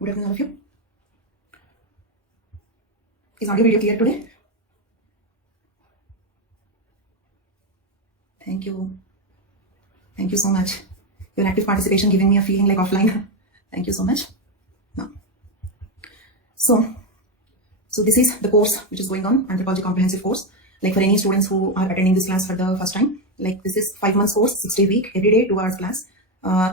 Good afternoon, all of you. Is audio video clear today? Thank you. Thank you so much. Your active participation giving me a feeling like offline. Thank you so much. Now, so this is the course which is going on, Anthropology Comprehensive course. Like for any students who are attending this class for the first time, like this is 5 months course, 6-day week, every day 2 hours class.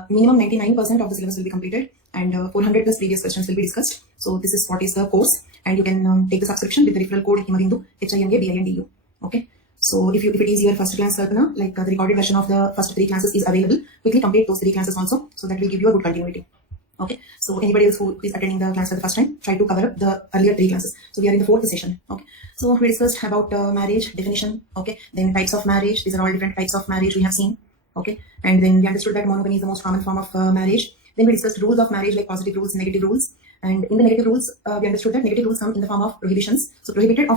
Minimum 99% of the syllabus will be completed, and 400 plus previous questions will be discussed. So this is what is the course, and you can take the subscription with the referral code HIMABINDU, HIMABINDU. Okay. So if it is your first class, like the recorded version of the first 3 classes is available. Quickly complete those 3 classes also, so that will give you a good continuity. Okay. So anybody else who is attending the class for the first time, try to cover up the earlier 3 classes. So we are in the 4th session. Okay. So we discussed about marriage definition. Okay. Then types of marriage. These are all different types of marriage we have seen. Okay. And then we understood that monogamy is the most common form of marriage. Then we discussed rules of marriage, like positive rules, negative rules. And in the negative rules, we understood that negative rules come in the form of prohibitions. So prohibition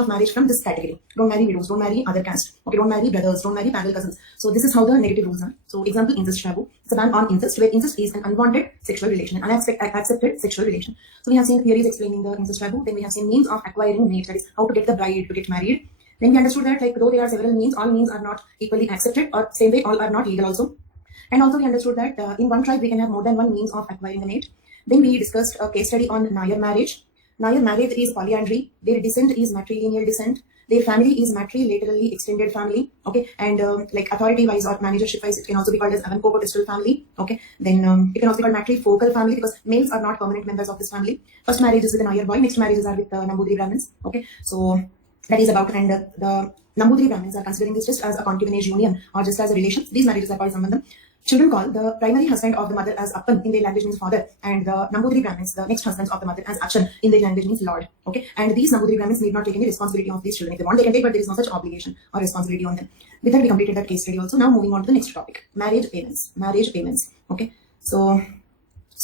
of marriage from this category. Don't marry widows, don't marry other caste. Okay, don't marry brothers, don't marry parallel cousins. So this is how the negative rules are. So example, incest taboo. It's a ban on incest, where incest is an unwanted sexual relation, an unaccepted sexual relation. So we have seen theories explaining the incest taboo. Then we have seen means of acquiring mate, that is how to get the bride to get married. Then we understood that, like, though there are several means, all means are not equally accepted, or same way all are not legal also. And also we understood that in one tribe we can have more than one means of acquiring a mate. Then we discussed a case study on Nair marriage. Nair marriage is polyandry. Their descent is matrilineal descent. Their family is matrilaterally extended family. Okay, and like authority-wise or managership-wise, it can also be called as Avancoco-Testal family. Okay, then it can also be called matrifocal family, because males are not permanent members of this family. First marriage is with a Nair boy. Next marriages are with Nambudri Brahmins. Okay, so that is about, and the Nambudri Brahmins are considering this just as a concubinage union or just as a relation. These marriages are called Sambandham. Children call the primary husband of the mother as Appan, in their language means father, and the Nambudri Brahmins, the next husbands of the mother, as Achan, in their language means lord. Okay, and these Nambudri Brahmins need not take any responsibility of these children. If they want, they can take, but there is no such obligation or responsibility on them. With that, we completed that case study also. Now moving on to the next topic, marriage payments. Marriage payments. Okay, so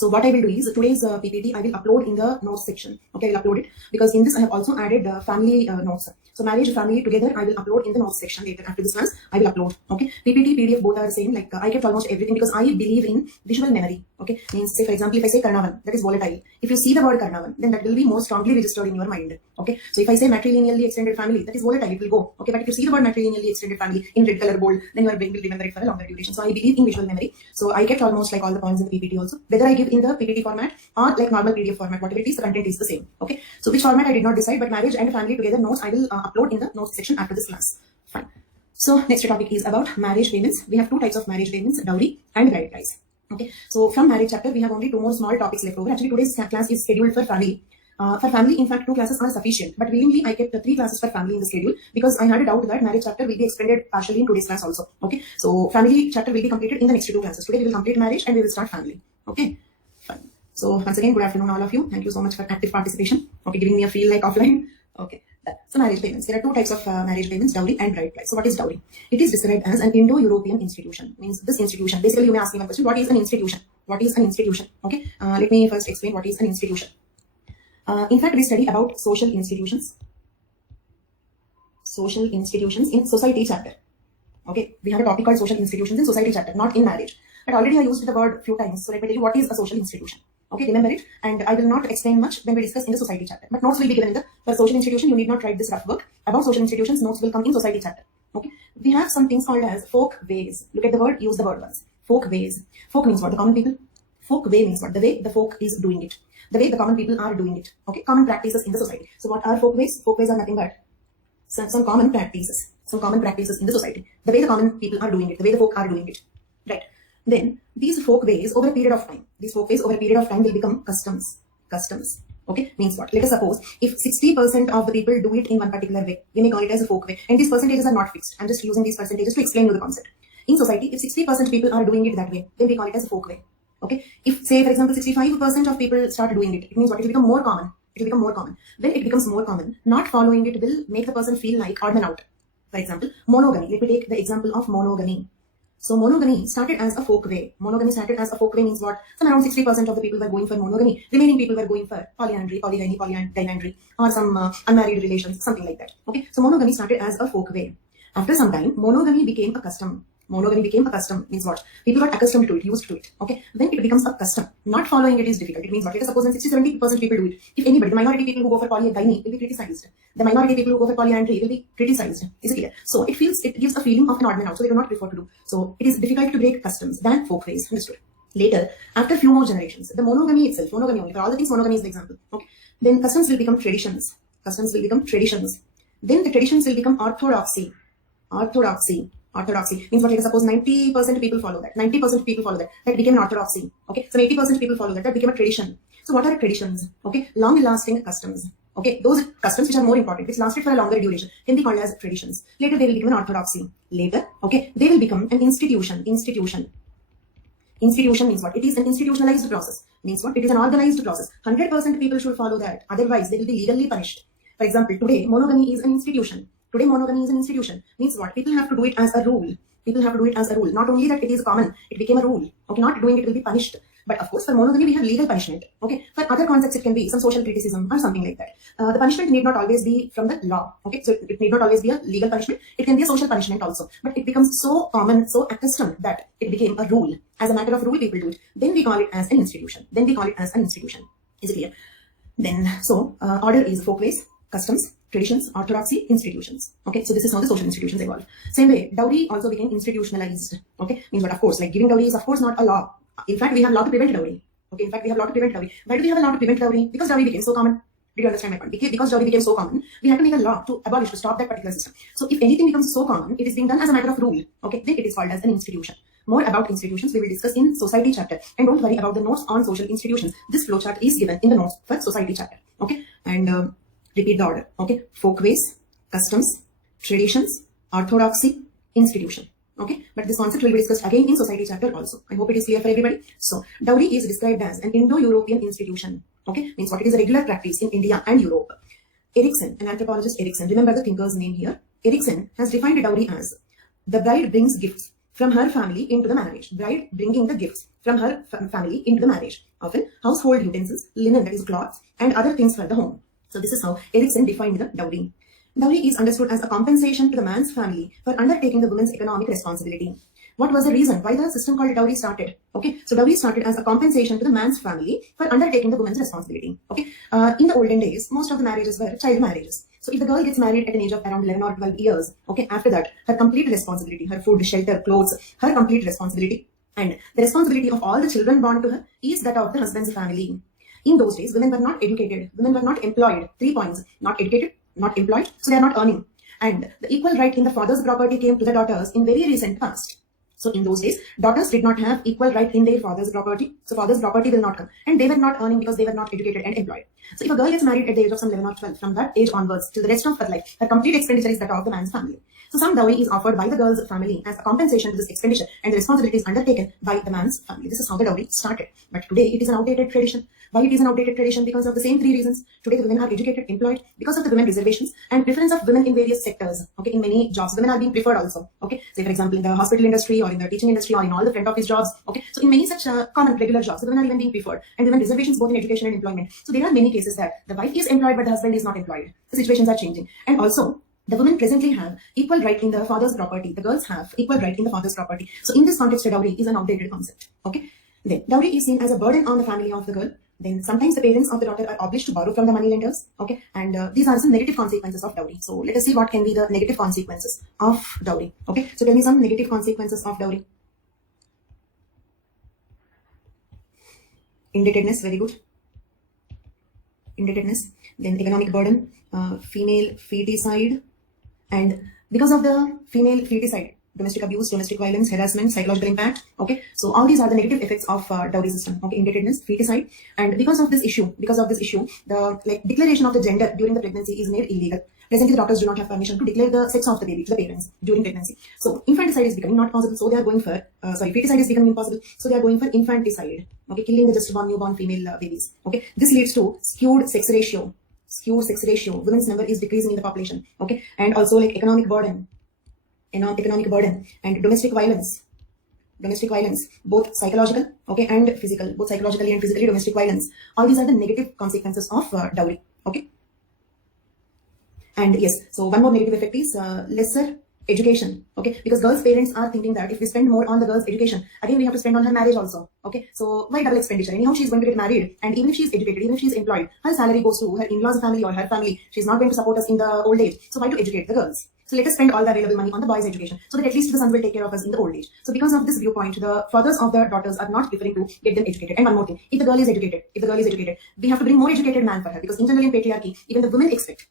what I will do is, today's PPT I will upload in the notes section. Okay, I will upload it because in this I have also added family notes. So marriage, family together I will upload in the notes section later. After this class I will upload. Okay, PPT, PDF both are the same. Like I kept almost everything because I believe in visual memory. Okay, means say for example, if I say Karnavan, that is volatile. If you see the word Karnavan, then that will be more strongly registered in your mind. Okay, so if I say matrilineally extended family, that is volatile, it will go. Okay, but if you see the word matrilineally extended family in red color bold, then your brain will remember it for a longer duration. So I believe in visual memory. So I kept almost like all the points in the PPT also. Whether I give in the PPT format or like normal PDF format, whatever it is, the content is the same. Okay, so which format I did not decide, but marriage and family together notes I will upload in the notes section after this class. Fine. So next topic is about marriage payments. We have 2 types of marriage payments, dowry and bride price. Okay, so from marriage chapter we have only 2 more small topics left over. Actually today's class is scheduled for family. For family, in fact, 2 classes are sufficient, but willingly I kept 3 classes for family in the schedule because I had a doubt that marriage chapter will be extended partially in today's class also. Okay, so family chapter will be completed in the next 2 classes. Today we will complete marriage and we will start family. Okay, fine. So once again, good afternoon all of you. Thank you so much for active participation. Okay, giving me a feel like offline. Okay. So marriage payments. There are 2 types of marriage payments, dowry and bride price. So what is dowry? It is described as an Indo-European institution. Means this institution. Basically, you may ask me one question: what is an institution? What is an institution? Okay. Let me first explain what is an institution. In fact, we study about social institutions. Social institutions in society chapter. Okay. We have a topic called social institutions in society chapter, not in marriage. But already I used the word few times. So let me tell you what is a social institution. Okay, remember it, and I will not explain much when we discuss in the society chapter. But notes will be given in the for social institution. You need not write this rough work about social institutions. Notes will come in society chapter. Okay, we have some things called as folk ways. Look at the word, use the word once. Folk ways. Folk means what? The common people. Folk way means what? The way the folk is doing it. The way the common people are doing it. Okay, common practices in the society. So what are folk ways? Folk ways are nothing but some common practices. Some common practices in the society. The way the common people are doing it. The way the folk are doing it. Right. Then these folk ways over a period of time, will become customs. Customs. Okay, means what? Let us suppose if 60% of the people do it in one particular way, we may call it as a folk way. And these percentages are not fixed. I'm just using these percentages to explain you the concept. In society, if 60% people are doing it that way, then we call it as a folk way. Okay, if say for example 65% of people start doing it, it means what? It will become more common. It will become more common. When it becomes more common, not following it will make the person feel like odd man out. For example, monogamy. Let me take the example of monogamy. So monogamy started as a folk way. Monogamy started as a folk way means what? Some around 60% of the people were going for monogamy. Remaining people were going for polyandry, polygyny, polyandry, or some unmarried relations, something like that. Okay. So monogamy started as a folk way. After some time, monogamy became a custom. Monogamy became a custom. Means what? People got accustomed to it, used to it. Okay. Then it becomes a custom. Not following it is difficult. It means what? Let us suppose that 60-70% people do it. If anybody, the minority people who go for polygyny will be criticized. The minority people who go for polyandry will be criticized. Is it clear? So it gives a feeling of an odd man out. So they do not prefer to do. So it is difficult to break customs than folk ways. Understood? Later, after few more generations, the monogamy itself, monogamy only, for all the things monogamy is the example. Okay. Then customs will become traditions. Customs will become traditions. Then the traditions will become orthodoxy. Orthodoxy means what? Let us suppose 90% people follow that. 90% people follow that. That became an orthodoxy. Okay. So 80% people follow that. That became a tradition. So what are traditions? Okay. Long-lasting customs. Okay. Those customs which are more important, which lasted for a longer duration, can be called as traditions. Later they will become an orthodoxy. Later, okay, they will become an institution. Institution means what? It is an institutionalized process. Means what? It is an organized process. 100% people should follow that. Otherwise, they will be legally punished. For example, today, monogamy is an institution. Today, monogamy is an institution. Means what? People have to do it as a rule. People have to do it as a rule. Not only that it is common, it became a rule. Okay, not doing it will be punished. But of course, for monogamy, we have legal punishment. Okay, for other concepts, it can be some social criticism or something like that. The punishment need not always be from the law. Okay, so it need not always be a legal punishment. It can be a social punishment also. But it becomes so common, so accustomed that it became a rule. As a matter of rule, people do it. Then we call it as an institution. Is it clear? Then, so order is folkways, customs, traditions, orthodoxy, institutions. Okay, so this is how the social institutions evolve. Same way, dowry also became institutionalized. Okay, means what? Of course, like giving dowry is of course not a law. In fact, we have law to prevent dowry. Okay, in fact, we have law to prevent dowry. Why do we have a law to prevent dowry? Because dowry became so common. Did you understand my point? Because dowry became so common, we had to make a law to abolish, to stop that particular system. So if anything becomes so common, it is being done as a matter of rule. Okay, then it is called as an institution. More about institutions we will discuss in society chapter. And don't worry about the notes on social institutions. This flowchart is given in the notes for society chapter. Okay, and repeat the order. Okay, folkways, customs, traditions, orthodoxy, institution. Okay, but this concept will be discussed again in society chapter also. I hope it is clear for everybody. So, dowry is described as an Indo-European institution. Okay, means what? It is a regular practice in India and Europe. Erikson, an anthropologist Erikson, remember the thinker's name here. Erikson has defined dowry as the bride brings gifts from her family into the marriage. Bride bringing the gifts from her family into the marriage. Often household utensils, linen, that is cloths, and other things for the home. So this is how Erikson defined the dowry. Dowry is understood as a compensation to the man's family for undertaking the woman's economic responsibility. What was the reason why the system called dowry started? Okay, so dowry started as a compensation to the man's family for undertaking the woman's responsibility. Okay, in the olden days, most of the marriages were child marriages. So if the girl gets married at an age of around 11 or 12 years, okay, after that, her complete responsibility, her food, shelter, clothes, her complete responsibility, and the responsibility of all the children born to her is that of the husband's family. In those days, women were not educated, women were not employed. 3 points: not educated, not employed, so they are not earning. And the equal right in the father's property came to the daughters in very recent past. So in those days, daughters did not have equal right in their father's property. So father's property will not come. And they were not earning because they were not educated and employed. So if a girl gets married at the age of some 11 or 12, from that age onwards till the rest of her life, her complete expenditure is that of the man's family. So some dowry is offered by the girl's family as a compensation to this expenditure, and the responsibility is undertaken by the man's family. This is how the dowry started. But today it is an outdated tradition. Why it is an outdated tradition? Because of the same 3 reasons. Today the women are educated, employed, because of the women reservations and preference of women in various sectors. Okay, in many jobs, women are being preferred also. Okay, say for example in the hospital industry or in the teaching industry or in all the front office jobs. Okay, so in many such common regular jobs, the women are even being preferred, and women reservations both in education and employment. So there are many cases that the wife is employed but the husband is not employed. The situations are changing, and also the women presently have equal right in the father's property. The girls have equal right in the father's property. So in this context, dowry is an outdated concept. Okay, then dowry is seen as a burden on the family of the girl. Then sometimes the parents of the daughter are obliged to borrow from the money lenders. Okay, and these are some negative consequences of dowry. So let us see what can be the negative consequences of dowry. Okay, so tell me some negative consequences of dowry. Indebtedness, very good. Indebtedness. Then economic burden, female feticide, and because of the female feticide, domestic abuse, domestic violence, harassment, psychological impact. Okay, so all these are the negative effects of dowry system. Okay, indebtedness, feticide, and because of this issue, the declaration of the gender during the pregnancy is made illegal. Presently, the doctors do not have permission to declare the sex of the baby to the parents during pregnancy. So infanticide is becoming not possible. So they are going for feticide is becoming impossible. So they are going for infanticide. Okay, killing the just born newborn female babies. Okay, this leads to skewed sex ratio. Women's number is decreasing in the population. Okay, and also like economic burden and domestic violence, both psychological, okay, and physical, both psychologically and physically, domestic violence. All these are the negative consequences of dowry. Okay, and yes, so one more negative effect is lesser education. Okay, because girls' parents are thinking that if we spend more on the girl's education, again we have to spend on her marriage also. Okay, so why double expenditure? Anyhow, she's going to get married, and even if she's educated, even if she's employed, her salary goes to her in-laws family or her family. She's not going to support us in the old age. So why to educate the girls? So let us spend all the available money on the boys' education, so that at least the sons will take care of us in the old age. So because of this viewpoint, the fathers of the daughters are not preferring to get them educated. And one more thing, if the girl is educated, we have to bring more educated man for her, because in general in patriarchy, even the women expect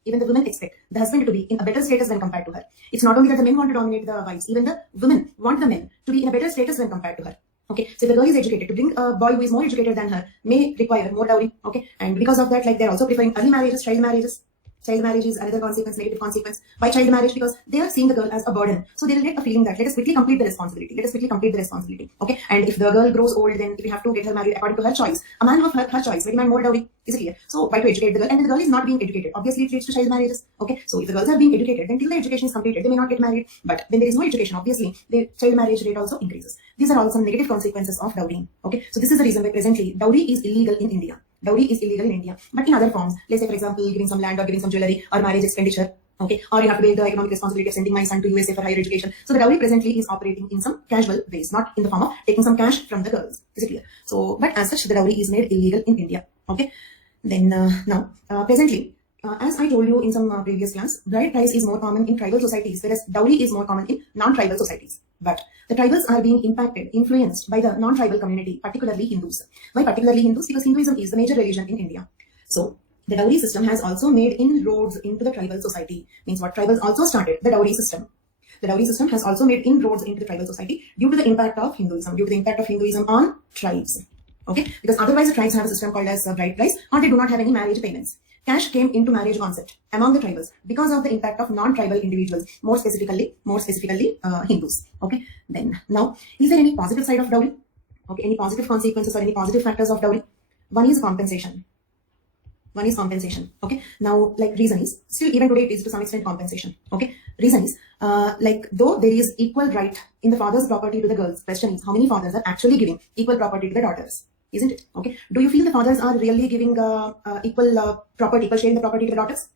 the husband to be in a better status when compared to her. It's not only that the men want to dominate the wives, even the women want the men to be in a better status when compared to her. Okay, so the girl is educated, to bring a boy who is more educated than her may require more dowry. Okay, and because of that, like, they're also preferring early marriages, child marriages. Child marriage is another consequence, negative consequence. Why child marriage? Because they are seeing the girl as a burden. So they will get a feeling that let us quickly complete the responsibility. Okay, and if the girl grows old, then if we have to get her married according to her choice, a man of her choice, very man more dowry. Is it clear? So why to educate the girl? And when the girl is not being educated, obviously it leads to child marriages. Okay, so if the girls are being educated, then till the education is completed, they may not get married. But when there is no education, obviously the child marriage rate also increases. These are all some negative consequences of dowry. Okay, so this is the reason why presently dowry is illegal in India. Dowry is illegal in India, but in other forms, let's say for example, giving some land or giving some jewelry or marriage expenditure. Okay, or you have to bear the economic responsibility of sending my son to USA for higher education. So the dowry presently is operating in some casual ways, not in the form of taking some cash from the girls. Is it clear? So, but as such, the dowry is made illegal in India. Okay, then presently, as I told you in some previous class, bride price is more common in tribal societies, whereas dowry is more common in non-tribal societies. But the tribals are being influenced by the non-tribal community, particularly Hindus. Why particularly Hindus? Because Hinduism is the major religion in India. So the dowry system has also made inroads into the tribal society. Means what? Tribals also started the dowry system. The dowry system has also made inroads into the tribal society due to the impact of Hinduism, on tribes. Okay, because otherwise the tribes have a system called as bride price, or they do not have any marriage payments. Cash came into marriage concept among the tribals because of the impact of non-tribal individuals, more specifically Hindus. Okay, then now, is there any positive side of dowry? Okay, any positive consequences or any positive factors of dowry? One is compensation. Okay, now, like, reason is still even today it is to some extent compensation. Okay, reason is like, though there is equal right in the father's property to the girls, question is how many fathers are actually giving equal property to the daughters? Isn't it? Okay. Do you feel the fathers are really giving equal sharing the property to the daughters?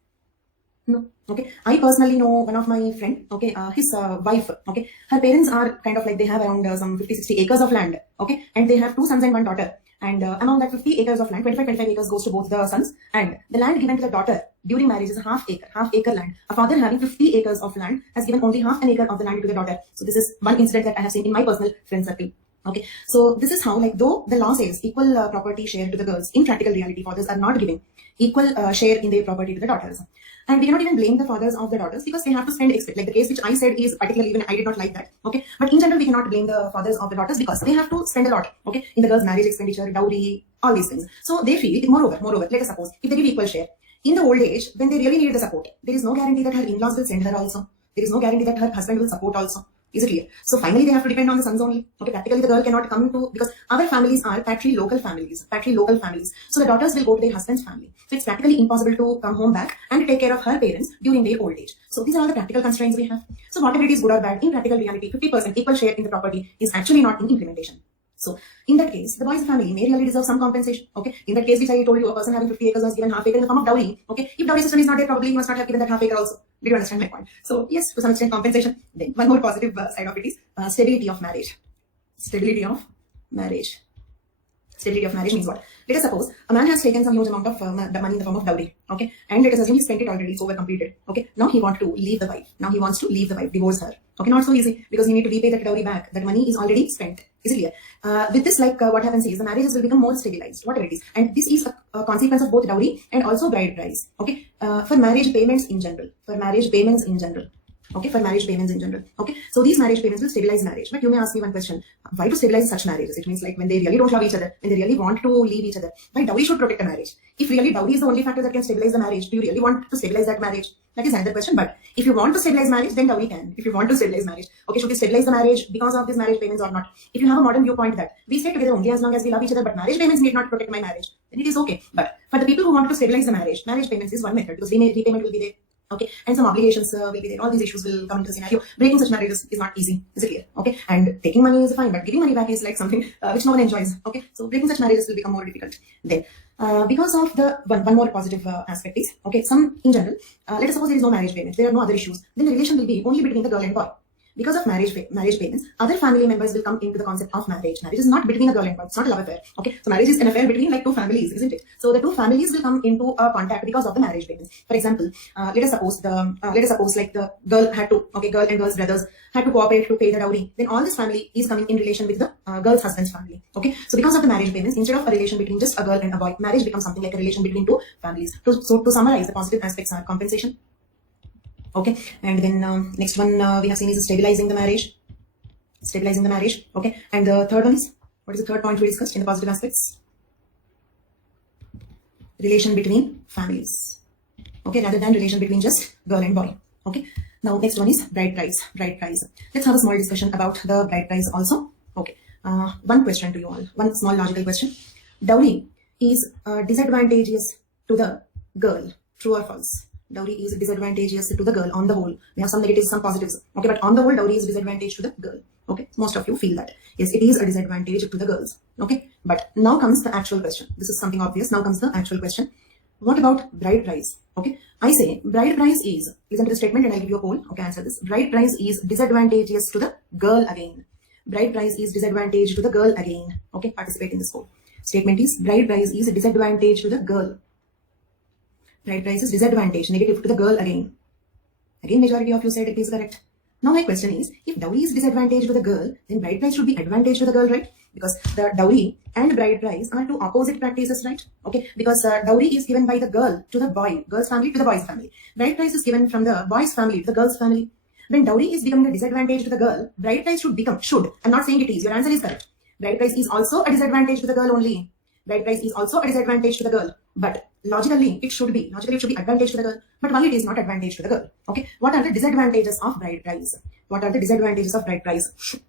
No. Okay. I personally know one of my friend. Okay. His wife. Okay. Her parents are kind of like, they have around some 50-60 acres of land. Okay. And they have 2 sons and 1 daughter. And among that 50 acres of land, 25 acres goes to both the sons. And the land given to the daughter during marriage is a half acre land. A father having 50 acres of land has given only half an acre of the land to the daughter. So this is one incident that I have seen in my personal friend circle. Okay, so this is how, like, though the law says equal property share to the girls, in practical reality, fathers are not giving equal share in their property to the daughters. And we cannot even blame the fathers of the daughters, because they have to spend like the case which I said is particularly, even I did not like that. Okay, but in general we cannot blame the fathers of the daughters, because they have to spend a lot. Okay, in the girls' marriage expenditure, dowry, all these things. So they feel, moreover, let us suppose if they give equal share in the old age, when they really need the support, there is no guarantee that her in-laws will send her also. There is no guarantee that her husband will support also. Is it clear? So finally they have to depend on the sons only. Okay, practically the girl cannot come to, because our families are local families. So the daughters will go to their husband's family. So it's practically impossible to come home back and take care of her parents during their old age. So these are all the practical constraints we have. So whatever it is, good or bad, in practical reality, 50% equal share in the property is actually not in implementation. So in that case, the boy's family may really deserve some compensation. Okay, in that case which I told you, a person having 50 acres was given half acre in the form of dowry. Okay, if dowry system is not there, probably he must not have given that half acre also. Did you understand my point? So yes, to some extent compensation. Then one more positive side of it is stability of marriage. Stability of marriage means what? Let us suppose a man has taken some huge amount of money in the form of dowry. Okay, and let us assume he spent it already, it's over, completed. Okay, now he wants to leave the wife. Divorce her. Okay, not so easy, because you need to repay that dowry back. That money is already spent. Is it clear? With this, like, what happens is the marriages will become more stabilized, whatever it is. And this is a consequence of both dowry and also bride price. Okay, for marriage payments in general. Okay, for marriage payments in general. Okay, so these marriage payments will stabilize marriage. But you may ask me one question: why to stabilize such marriages? It means, like, when they really don't love each other, when they really want to leave each other, why dowry should protect a marriage? If really dowry is the only factor that can stabilize the marriage, do you really want to stabilize that marriage? That is another question. But if you want to stabilize marriage, then dowry can. If you want to stabilize marriage, okay, should we stabilize the marriage because of these marriage payments or not? If you have a modern viewpoint that we stay together only as long as we love each other, but marriage payments need not protect my marriage, then it is okay. But for the people who want to stabilize the marriage payments is one method, because repayment will be there. Okay, and some obligations will be there. All these issues will come into the scenario. Breaking such marriages is not easy. Is it clear? Okay, and taking money is fine, but giving money back is like something which no one enjoys. Okay, so breaking such marriages will become more difficult. Then, because of the one more positive aspect is, okay, some in general, let us suppose there is no marriage payment, there are no other issues, then the relation will be only between the girl and boy. Because of marriage payments, other family members will come into the concept of marriage. Marriage is not between a girl and boy. It's not a love affair. Okay, so marriage is an affair between like two families, isn't it? So the two families will come into a contact because of the marriage payments. For example, let us suppose like the girl had to, okay, girl and girl's brothers had to cooperate to pay the dowry. Then all this family is coming in relation with the girl's husband's family. Okay, so because of the marriage payments, instead of a relation between just a girl and a boy, marriage becomes something like a relation between two families. So to summarize, the positive aspects are compensation. Okay, and then next one we have seen is stabilizing the marriage. Okay, and the third one is, what is the third point we discussed in the positive aspects? Relation between families. Okay, rather than relation between just girl and boy. Okay, now next one is bride price. Let's have a small discussion about the bride price also. Okay, one question to you all, one small logical question. Dowry is disadvantageous to the girl, true or false? Dowry is disadvantageous to the girl on the whole. We have some negatives, some positives. Okay, but on the whole, dowry is disadvantage to the girl. Okay, most of you feel that. Yes, it is a disadvantage to the girls. Okay, but now comes the actual question. This is something obvious. Now comes the actual question. What about bride price? Okay, I say bride price is, listen to the statement and I'll give you a poll. Okay, answer this. Bride price is disadvantageous to the girl again. Bride price is disadvantage to the girl again. Okay, participate in this poll. Statement is bride price is disadvantage to the girl. Bride price is disadvantage, negative to the girl again. Again, majority of you said it is correct. Now my question is, if dowry is disadvantage to the girl, then bride price should be advantage to the girl, right? Because the dowry and bride price are two opposite practices, right? Okay, because dowry is given by the girl to the boy, girl's family to the boy's family. Bride price is given from the boy's family to the girl's family. When dowry is becoming a disadvantage to the girl, bride price should. I'm not saying it is. Your answer is correct. Bride price is also a disadvantage to the girl only. Bride price is also a disadvantage to the girl, but logically it should be advantage to the girl. But why it is not advantage to the girl? Okay, what are the disadvantages of bride price? What are the disadvantages of bride price?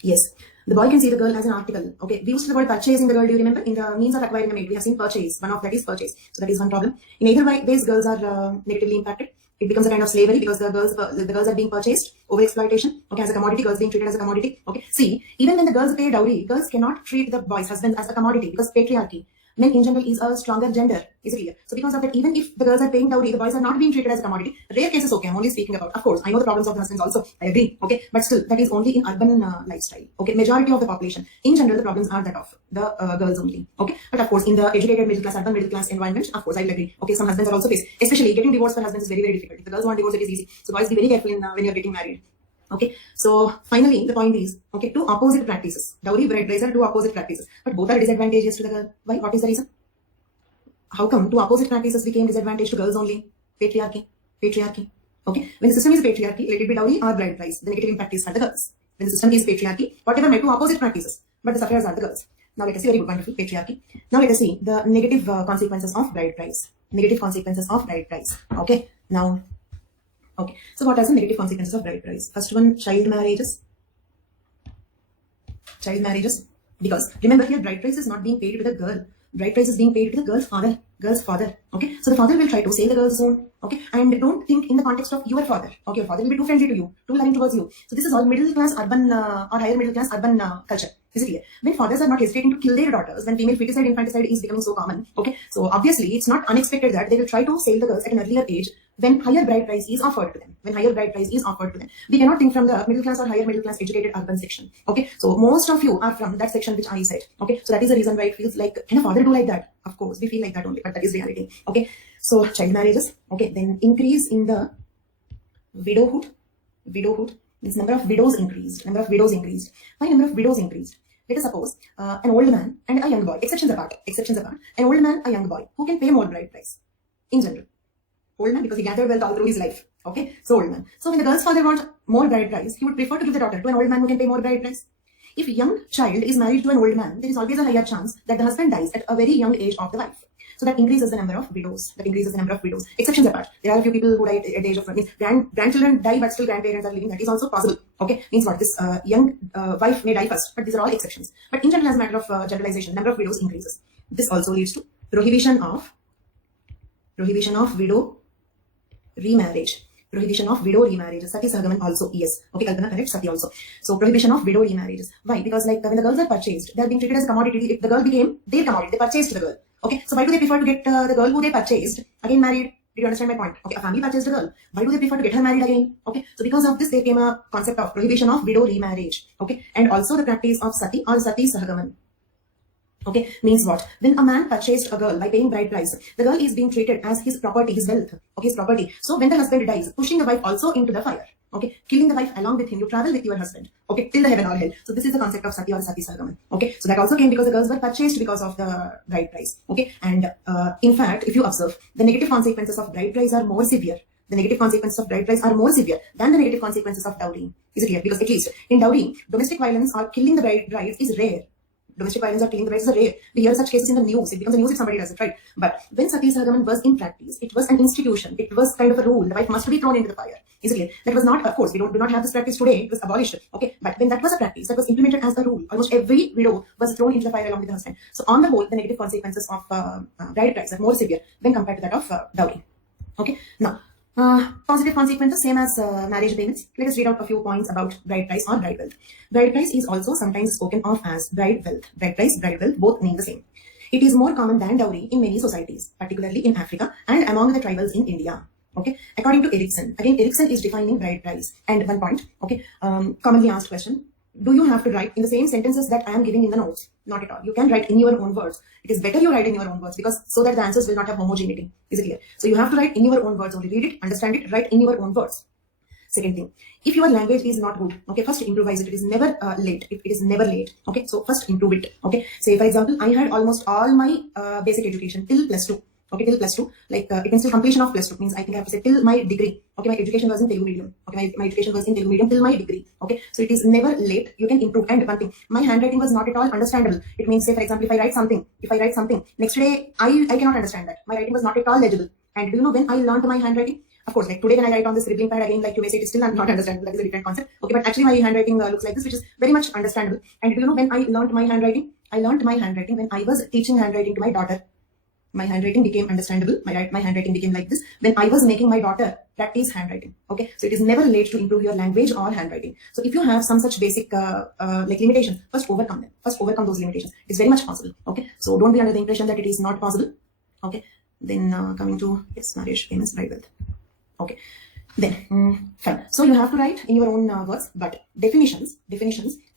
Yes, the boy can see the girl as an article. Okay, we used the word purchasing the girl. Do you remember? In the means of acquiring a maid, we have seen purchase. One of that is purchase. So that is one problem. In either ways, girls are negatively impacted. It becomes a kind of slavery because the girls are being purchased, over exploitation. Okay, as a commodity, girls being treated as a commodity. Okay, see, even when the girls pay dowry, girls cannot treat the boys' husbands as a commodity because patriarchy. Men in general is a stronger gender, is it clear? So because of that, even if the girls are paying dowry, the boys are not being treated as a commodity. Rare cases, okay, I'm only speaking about. Of course, I know the problems of the husbands also, I agree, okay, but still, that is only in urban lifestyle, okay, majority of the population. In general, the problems are that of the girls only, okay, but of course, in the educated middle class, urban middle class environment, of course, I will agree, okay, some husbands are also faced, especially getting divorced for husbands is very, very difficult. If the girls want divorce, it is easy. So boys, be very careful when you're getting married. Okay, so finally, the point is, okay, two opposite practices. Dowry, bride price are two opposite practices, but both are disadvantageous to the girl. Why? What is the reason? How come two opposite practices became disadvantage to girls only? Patriarchy. Okay, when the system is patriarchy, let it be dowry or bride price, the negative impact is for the girls. When the system is patriarchy, whatever may two opposite practices, but the sufferers are the girls. Now let us see, very good, wonderful, patriarchy. Now let us see the negative consequences of bride price. Okay, now, okay, so what are the negative consequences of bride price? First one, child marriages. Because remember here, bride price is not being paid to the girl. Bride price is being paid to the girl's father. Okay, so the father will try to save the girl's own. Okay, and don't think in the context of your father. Okay, your father will be too friendly to you, too loving towards you. So this is all middle class urban or higher middle class urban culture. Is it clear? When fathers are not hesitating to kill their daughters, when female feticide, infanticide is becoming so common. Okay, so obviously it's not unexpected that they will try to save the girls at an earlier age when higher bride price is offered to them. We cannot think from the middle class or higher middle class educated urban section. Okay, so most of you are from that section which I said. Okay, so that is the reason why it feels like, can a father do like that? Of course, we feel like that only, but that is reality. Okay, so child marriages. Okay, then increase in the widowhood means number of widows increased. Why number of widows increased? Let us suppose an old man and a young boy, exceptions apart, an old man, a young boy, who can pay more bride price in general. Old man, because he gathered wealth all through his life. Okay, so old man. So when the girl's father wants more bride price, he would prefer to give the daughter to an old man who can pay more bride price. If a young child is married to an old man, there is always a higher chance that the husband dies at a very young age of the wife. So that increases the number of widows. Exceptions apart. There are a few people who die at the age of grandchildren die, but still grandparents are living. That is also possible. Okay, means what? This young wife may die first, but these are all exceptions. But in general, as a matter of generalization, number of widows increases. This also leads to prohibition of widow remarriage. Prohibition of widow remarriages. Sati Sahagaman also, yes. Okay, Kalpana, correct, Sati also. So prohibition of widow remarriages. Why? Because like when the girls are purchased, they are being treated as a commodity. If the girl became their commodity, they purchased the girl. Okay, so why do they prefer to get the girl who they purchased again married? Did you understand my point? Okay, a family purchased a girl. Why do they prefer to get her married again? Okay, so because of this, there came a concept of prohibition of widow remarriage. Okay, and also the practice of Sati or Sati Sahagaman. Okay, means what? When a man purchased a girl by paying bride price, the girl is being treated as his property, his wealth, okay, his property. So when the husband dies, pushing the wife also into the fire, okay, killing the wife along with him, you travel with your husband, okay, till the heaven or hell. So this is the concept of Sati or Sati Sahagaman, okay. So that also came because the girls were purchased because of the bride price, okay. And in fact, if you observe, the negative consequences of bride price are more severe. The negative consequences of bride price are more severe than the negative consequences of dowry. Is it clear? Because at least in dowry, domestic violence or killing the brides is rare. Domestic violence or killing the brides is rare. We hear such cases in the news. It becomes a news if somebody does it, right? But when Sati Sahagaman was in practice, it was an institution. It was kind of a rule. The wife must be thrown into the fire. Is it clear? That was not, of course, we do not have this practice today. It was abolished. Okay, but when that was a practice, that was implemented as a rule. Almost every widow was thrown into the fire along with the husband. So on the whole, the negative consequences of bride price are more severe when compared to that of dowry. Okay, now. Positive consequences, same as marriage payments. Let us read out a few points about bride price or bride wealth. Bride price is also sometimes spoken of as bride wealth. Bride price, bride wealth, both mean the same. It is more common than dowry in many societies, particularly in Africa and among the tribals in India. Okay, according to Erickson, again Erickson is defining bride price. And one point, okay, commonly asked question. Do you have to write in the same sentences that I am giving in the notes? Not at all. You can write in your own words. It is better you write in your own words because so that the answers will not have homogeneity. Is it clear? So you have to write in your own words only. Read it, understand it, write in your own words. Second thing, if your language is not good, okay, first improvise it. It is never late. It is never late. Okay, so first improve it. Okay, say for example, I had almost all my basic education till +2. Okay, till +2, like it means till completion of +2 means I think I have to say till my degree. Okay, my education was in Telugu medium. Okay, my education was in Telugu medium till my degree. Okay, so it is never late. You can improve. And one thing, my handwriting was not at all understandable. It means, say for example, if I write something, next day I cannot understand that. My writing was not at all legible. And do you know when I learned my handwriting? Of course, like today when I write on this scribbling pad again, like you may say it's still not understandable. That is a different concept. Okay, but actually my handwriting looks like this, which is very much understandable. And do you know when I learned my handwriting? I learned my handwriting when I was teaching handwriting to my daughter. My handwriting became understandable. My handwriting became like this when I was making my daughter practice handwriting. Okay, so it is never late to improve your language or handwriting. So if you have some such basic like limitations, first overcome them. First overcome those limitations. It's very much possible. Okay, so don't be under the impression that it is not possible. Okay, then coming to yes, marriage payments, bride wealth. Okay, then fine. So you have to write in your own words, but definitions.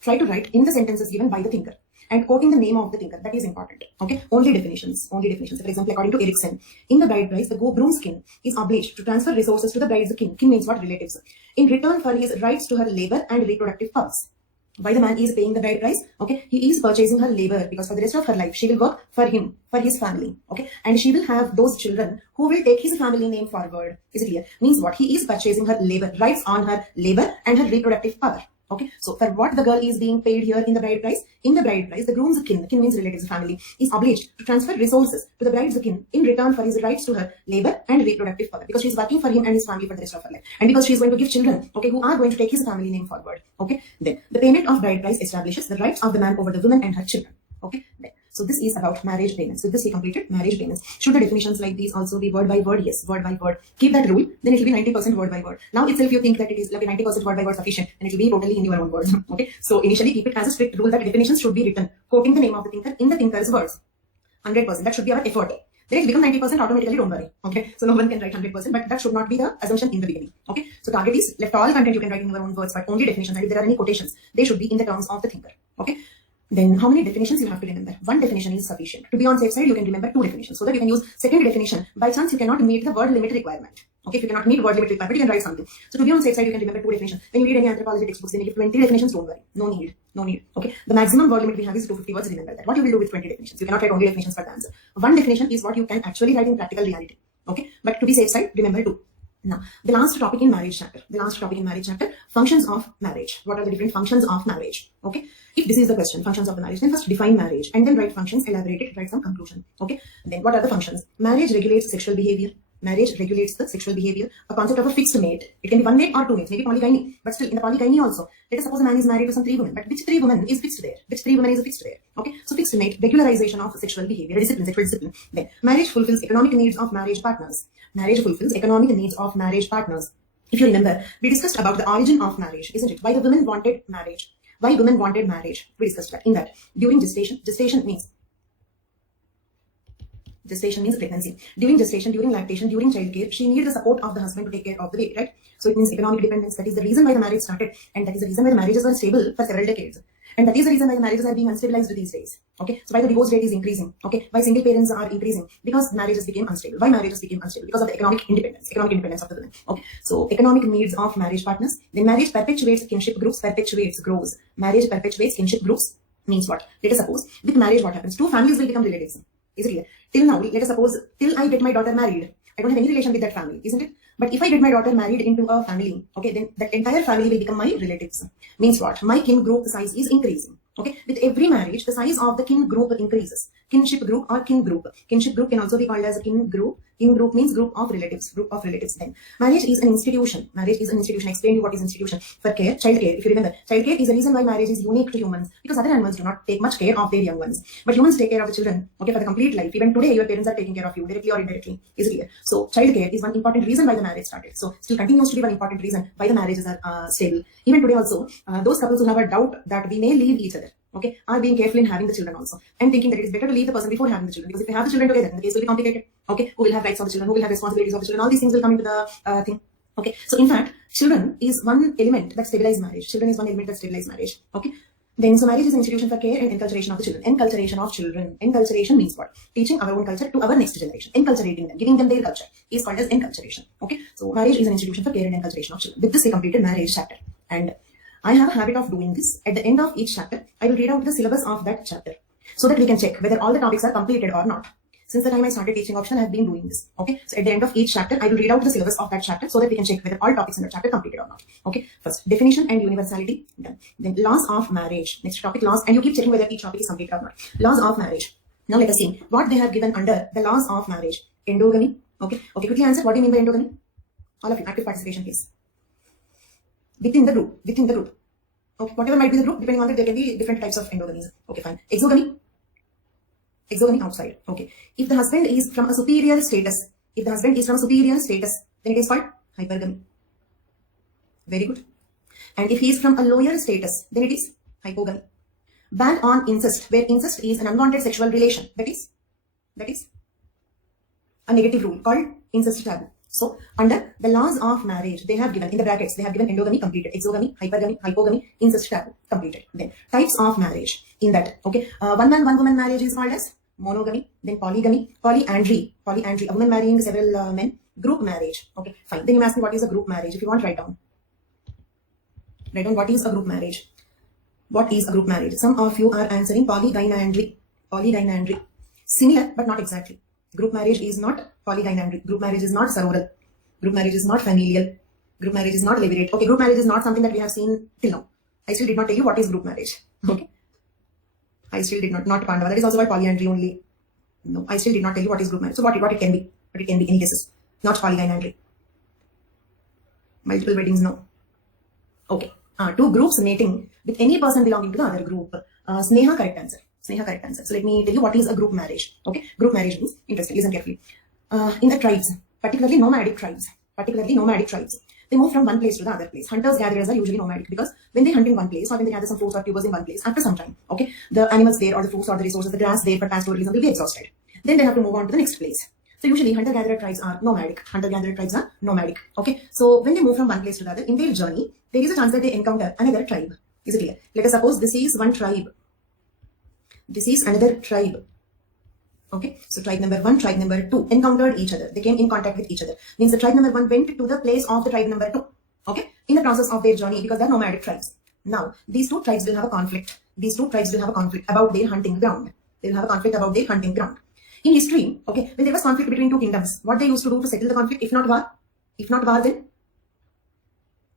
Try to write in the sentences given by the thinker. And quoting the name of the thinker, that is important. Okay, only definitions. For example, according to Erickson, in the bride price, the groom's kin is obliged to transfer resources to the bride's kin. Kin means what? Relatives. In return for his rights to her labor and reproductive powers. Why the man is paying the bride price? Okay, he is purchasing her labor because for the rest of her life, she will work for him, for his family. Okay, and she will have those children who will take his family name forward. Is it clear? Means what? He is purchasing her labor, rights on her labor and her reproductive power. Okay, so for what the girl is being paid here in the bride price? In the bride price, the groom's kin means relatives, family, is obliged to transfer resources to the bride's kin in return for his rights to her labor and reproductive power, because she is working for him and his family for the rest of her life, and because she is going to give children, okay, who are going to take his family name forward. Okay, then the payment of bride price establishes the rights of the man over the woman and her children. Okay, then. So this is about marriage payments. With this we completed marriage payments. Should the definitions like these also be word by word? Yes, word by word. Keep that rule, then it will be 90% word by word. Now itself you think that it is like 90% word by word sufficient, then it will be totally in your own words. Okay, so initially keep it as a strict rule that definitions should be written, quoting the name of the thinker in the thinker's words. 100%, that should be our effort. Then it become 90% automatically, don't worry. Okay, so no one can write 100%, but that should not be the assumption in the beginning. Okay, so target is left all content you can write in your own words, but only definitions, and if there are any quotations, they should be in the terms of the thinker. Okay. Then how many definitions you have to remember? One definition is sufficient. To be on safe side, you can remember 2 definitions so that you can use second definition. By chance, you cannot meet the word limit requirement. Okay, if you cannot meet word limit requirement, you can write something. So to be on safe side, you can remember 2 definitions. When you read any anthropology textbooks, they give 20 definitions, don't worry. No need. Okay, the maximum word limit we have is 250 words, remember that. What you will do with 20 definitions? You cannot write only definitions for the answer. One definition is what you can actually write in practical reality. Okay, but to be safe side, remember 2. Now, the last topic in marriage chapter. Functions of marriage. What are the different functions of marriage? Okay. If this is the question, functions of the marriage, then first define marriage and then write functions, elaborate it, write some conclusion. Okay. Then what are the functions? Marriage regulates sexual behavior. Marriage regulates the sexual behavior. A concept of a fixed mate. It can be one mate or two mates, maybe polygyny. But still, in the polygyny also, let us suppose a man is married to some 3 women. But which 3 women is fixed there? Which 3 women is fixed there? Okay, so fixed mate, regularization of sexual behavior, discipline, sexual discipline. Then, marriage fulfills economic needs of marriage partners. Marriage fulfills economic needs of marriage partners. If you remember, we discussed about the origin of marriage, isn't it? Why the women wanted marriage. Why women wanted marriage. We discussed that. In that, during gestation means pregnancy. During gestation, during lactation, during childcare, she needed the support of the husband to take care of the baby, right? So it means economic dependence. That is the reason why the marriage started, and that is the reason why the marriages are stable for several decades. And that is the reason why the marriages are being unstabilized these days. Okay, so why the divorce rate is increasing? Okay, why single parents are increasing? Because marriages became unstable. Why marriages became unstable? Because of the economic independence of the women. Okay, so economic needs of marriage partners. Then marriage perpetuates kinship groups, grows. Marriage perpetuates kinship groups means what? Let us suppose with marriage, what happens? 2 families will become relatives. Is it clear? Till now, let us suppose, till I get my daughter married, I don't have any relation with that family, isn't it? But if I get my daughter married into a family, okay, then that entire family will become my relatives. Means what? My kin group size is increasing. Okay, with every marriage, the size of the kin group increases. Kinship group or kin group. Kinship group can also be called as a kin group. Kin group means group of relatives. Then marriage is an institution. Marriage is an institution. Explain you what is institution. For care, child care. If you remember, child care is the reason why marriage is unique to humans, because other animals do not take much care of their young ones, but humans take care of the children. Okay, for the complete life. Even today, your parents are taking care of you directly or indirectly. Is it clear? So child care is one important reason why the marriage started. So still continues to be one important reason why the marriages are stable. Even today also, those couples who have a doubt that we may leave each other, okay, are being careful in having the children also, and thinking that it is better to leave the person before having the children, because if we have the children together, then the case will be complicated. Okay, who will have rights of the children, who will have responsibilities of the children, all these things will come into the thing. Okay, so in fact, children is one element that stabilizes marriage. Okay, then so marriage is an institution for care and enculturation of the children. Enculturation means what? Teaching our own culture to our next generation. Enculturating them, giving them their culture is called as enculturation. Okay, so marriage is an institution for care and enculturation of children. With this, we completed marriage chapter, and I have a habit of doing this. At the end of each chapter, I will read out the syllabus of that chapter so that we can check whether all the topics are completed or not. Since the time I started teaching option, I have been doing this. Okay, so at the end of each chapter, I will read out the syllabus of that chapter so that we can check whether all topics in the chapter completed or not. Okay, first definition and universality, done. Then laws of marriage. Next topic, laws, and you keep checking whether each topic is completed or not. Laws of marriage. Now let us see what they have given under the laws of marriage. Endogamy. Okay, quickly answer. What do you mean by endogamy? All of you, active participation, please. Within the group. Okay, whatever might be the group, depending on that, there can be different types of endogamies. Okay, fine. Exogamy outside. Okay. If the husband is from a superior status, then it is called hypergamy. Very good. And if he is from a lower status, then it is hypogamy. Ban on incest, where incest is an unwanted sexual relation. That is a negative rule called incest taboo. So, under the laws of marriage, they have given, in the brackets, they have given endogamy completed, exogamy, hypergamy, hypogamy, incest taboo completed. Then, types of marriage in that, okay, one man, one woman marriage is called as monogamy, then polygamy, polyandry, a woman marrying several men, group marriage, okay, fine. Then you ask me what is a group marriage. If you want, write down what is a group marriage. What is a group marriage? Some of you are answering polygynandry, similar but not exactly. Group marriage is not polygynandry. Group marriage is not sororal. Group marriage is not familial. Group marriage is not levirate. Okay, group marriage is not something that we have seen till now. I still did not tell you what is group marriage. Okay, I still did not Pandava. That is also by polyandry only. No, I still did not tell you what is group marriage. So what it can be, but it can be any cases, not polygynandry. Multiple weddings, no. Okay, 2 groups mating with any person belonging to the other group. Sneha, correct answer. So let me tell you what is a group marriage. Okay, group marriage means, interesting, listen carefully. In the tribes, particularly nomadic tribes, they move from one place to the other place. Hunters gatherers are usually nomadic because when they hunt in one place or when they gather some fruits or tubers in one place, after some time, okay, the animals there or the fruits or the resources, the grass there for pastoralism will be exhausted. Then they have to move on to the next place. So usually hunter-gatherer tribes are nomadic. Okay, so when they move from one place to the other, in their journey, there is a chance that they encounter another tribe. Is it clear? Let us suppose this is one tribe. This is another tribe. Okay, so tribe number 1, tribe number 2 encountered each other. They came in contact with each other. Means the tribe number 1 went to the place of the tribe number 2. Okay, in the process of their journey, because they are nomadic tribes. Now, these 2 tribes will have a conflict. About their hunting ground. In history, okay, when there was conflict between 2 kingdoms, what they used to do to settle the conflict, if not war, then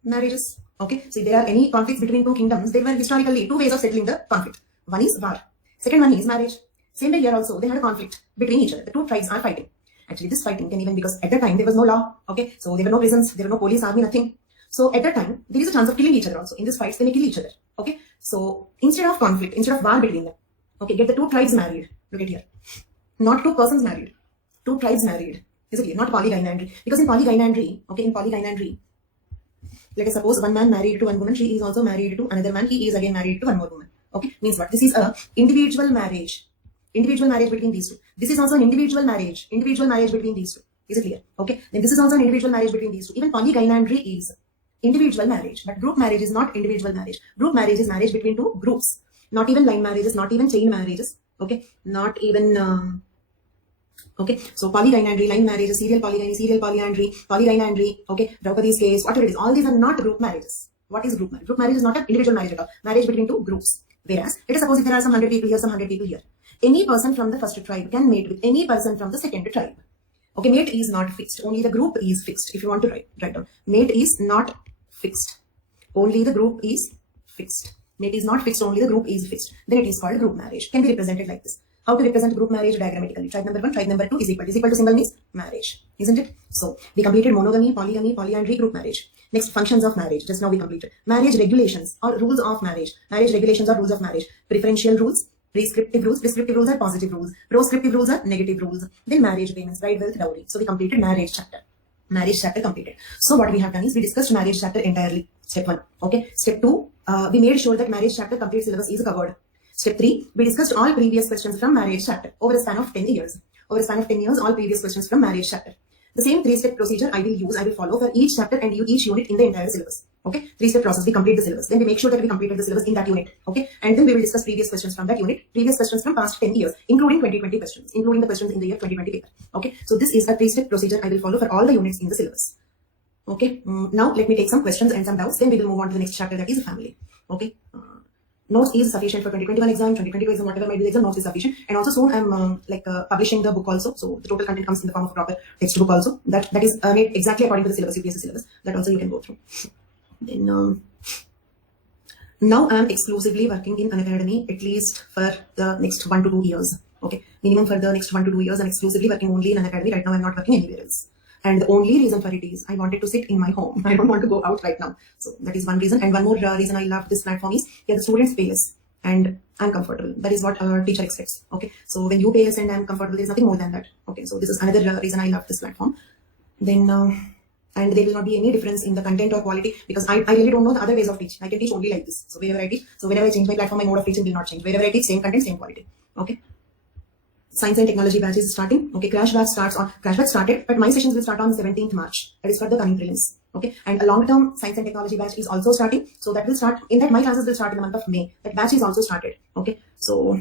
marriages. Okay, so if there are any conflicts between 2 kingdoms, there were historically 2 ways of settling the conflict. One is war. Second one is marriage. Same way here also, they had a conflict between each other. The 2 tribes are fighting. Actually, this fighting can even, because at that time there was no law, okay? So there were no prisons, there were no police, army, nothing. So at that time, there is a chance of killing each other also. In these fights, they may kill each other, okay? So instead of conflict, instead of war between them, okay, get the two tribes married. Look at here. Not two persons married, two tribes married. Is it clear? Not polygynandry. Because in polygynandry, okay, in polygynandry, let us suppose one man married to one woman, she is also married to another man, he is again married to one more woman. Okay, means what? This is a individual marriage between these two. This is also an individual marriage between these two. Is it clear? Okay, then this is also an individual marriage between these two. Even polygynandry is individual marriage, but group marriage is not individual marriage. Group marriage is marriage between two groups, not even line marriages, not even chain marriages. Okay, not even okay, so polygynandry, line marriages, serial polyandry, okay, Draupadi's case, whatever it is, all these are not group marriages. What is group marriage? Group marriage is not an individual marriage at all. Marriage between two groups. Whereas, let us suppose if there are some 100 people here, some 100 people here. Any person from the first tribe can mate with any person from the second tribe. Okay, mate is not fixed. Only the group is fixed. If you want to write down. Mate is not fixed. Only the group is fixed. Mate is not fixed, only the group is fixed. Then it is called group marriage. Can be represented like this. How to represent group marriage diagrammatically? Tribe number 1, tribe number 2 is equal. Is equal to symbol means marriage. Isn't it? So, we completed monogamy, polygamy, polyandry, group marriage. Next, functions of marriage. Just now we completed. Marriage regulations or rules of marriage. Marriage regulations or rules of marriage. Preferential rules, prescriptive rules. Prescriptive rules are positive rules. Proscriptive rules are negative rules. Then marriage payments, bride wealth, dowry. So we completed marriage chapter. Marriage chapter completed. So what we have done is we discussed marriage chapter entirely. Step 1. Okay. Step 2, we made sure that marriage chapter complete syllabus is covered. Step 3, we discussed all previous questions from marriage chapter over a span of 10 years. Over a span of 10 years, all previous questions from marriage chapter. The same 3-step procedure I will follow for each chapter and each unit in the entire syllabus. Okay, 3-step process. We complete the syllabus. Then we make sure that we completed the syllabus in that unit. Okay, and then we will discuss previous questions from that unit, previous questions from past 10 years, including 2020 questions, including the questions in the year 2020 paper. Okay, so this is a 3-step procedure I will follow for all the units in the syllabus. Okay, now let me take some questions and some doubts. Then we will move on to the next chapter, that is family. Okay. Notes is sufficient for 2021 exam, 2022 exam, whatever might be the exam, notes is sufficient. And also soon I'm publishing the book also. So the total content comes in the form of a proper textbook also. That is made exactly according to the syllabus, UPSC syllabus. That also you can go through. Then now I'm exclusively working in an academy at least for the next 1 to 2 years. Okay, minimum for the next 1 to 2 years. I'm exclusively working only in an academy. Right now I'm not working anywhere else. And the only reason for it is I wanted to sit in my home. I don't want to go out right now. So that is one reason. And one more reason I love this platform is here the students pay less and I'm comfortable. That is what a teacher expects. Okay. So when you pay less and I'm comfortable, there's nothing more than that. Okay. So this is another reason I love this platform. Then, and there will not be any difference in the content or quality because I really don't know the other ways of teaching. I can teach only like this. So wherever I teach, so whenever I change my platform, my mode of teaching will not change. Wherever I teach, same content, same quality. Okay. Science and technology batch is starting. Okay, crash batch started, but my sessions will start on 17th March. That is for the coming prelims. Okay, and a long-term science and technology batch is also starting. So that will start, in that my classes will start in the month of May. That batch is also started. Okay, so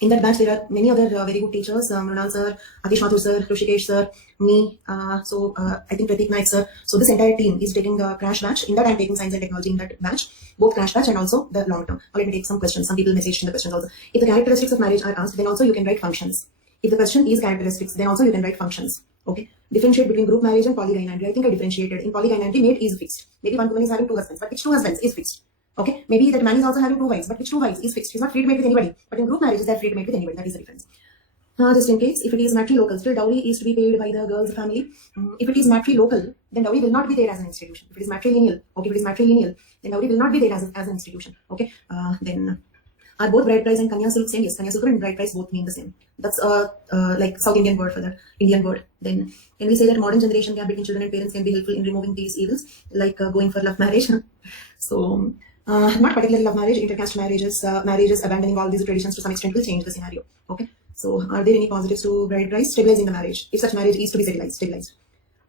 in that batch there are many other very good teachers, Mrunal sir, Adish Mathur sir, Rushikesh sir, me, I think Pratik Naik sir. So this entire team is taking the crash batch. In that I'm taking science and technology in that batch, both crash batch and also the long term. Now let me take some questions. Some people messaged in the questions also. If the characteristics of marriage are asked, then also you can write functions. If the question is characteristics, then also you can write functions. Okay. Differentiate between group marriage and polygynandry. I think I differentiated. In polygynandry, mate is fixed. Maybe one woman is having 2 husbands, but which 2 husbands is fixed. Okay. Maybe that man is also having 2 wives, but which 2 wives is fixed. He's not free to mate with anybody. But in group marriages, they're free to mate with anybody. That is the difference. Just in case, if it is matrilocal, still dowry is to be paid by the girl's family. If it is matrilocal, then dowry will not be there as an institution. If it is matrilineal, okay, if it is matrilineal, then dowry will not be there as an institution. Okay. Then are both bride price and Kanya silk same? Yes, Kanya silk and bride price both mean the same. That's like South Indian word for that, Indian word. Then can we say that modern generation gap between children and parents can be helpful in removing these evils, like going for love marriage? So not particularly love marriage, intercaste marriages, marriages abandoning all these traditions to some extent will change the scenario. Okay. So are there any positives to bride price? Stabilizing the marriage. If such marriage is to be stabilized.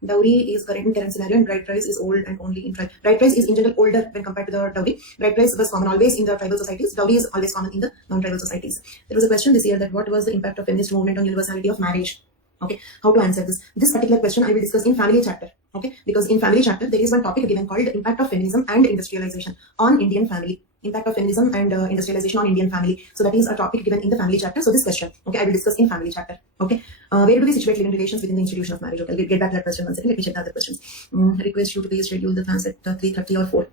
Dowry is current in current scenario and bride price is old and only in tribe. Bride price is in general older when compared to the dowry. Bride price was common always in the tribal societies. Dowry is always common in the non-tribal societies. There was a question this year that what was the impact of feminist movement on universality of marriage? Okay, how to answer this? This particular question I will discuss in family chapter. Okay, because in family chapter there is one topic given called impact of feminism and industrialization on Indian family. Impact of feminism and industrialization on Indian family. So that is a topic given in the family chapter. So this question, okay, I will discuss in family chapter. Okay, where do we situate living relations within the institution of marriage? Okay, I'll get back to that question once again. Let me check the other questions. Request you to please schedule the class at 3:30 or 4.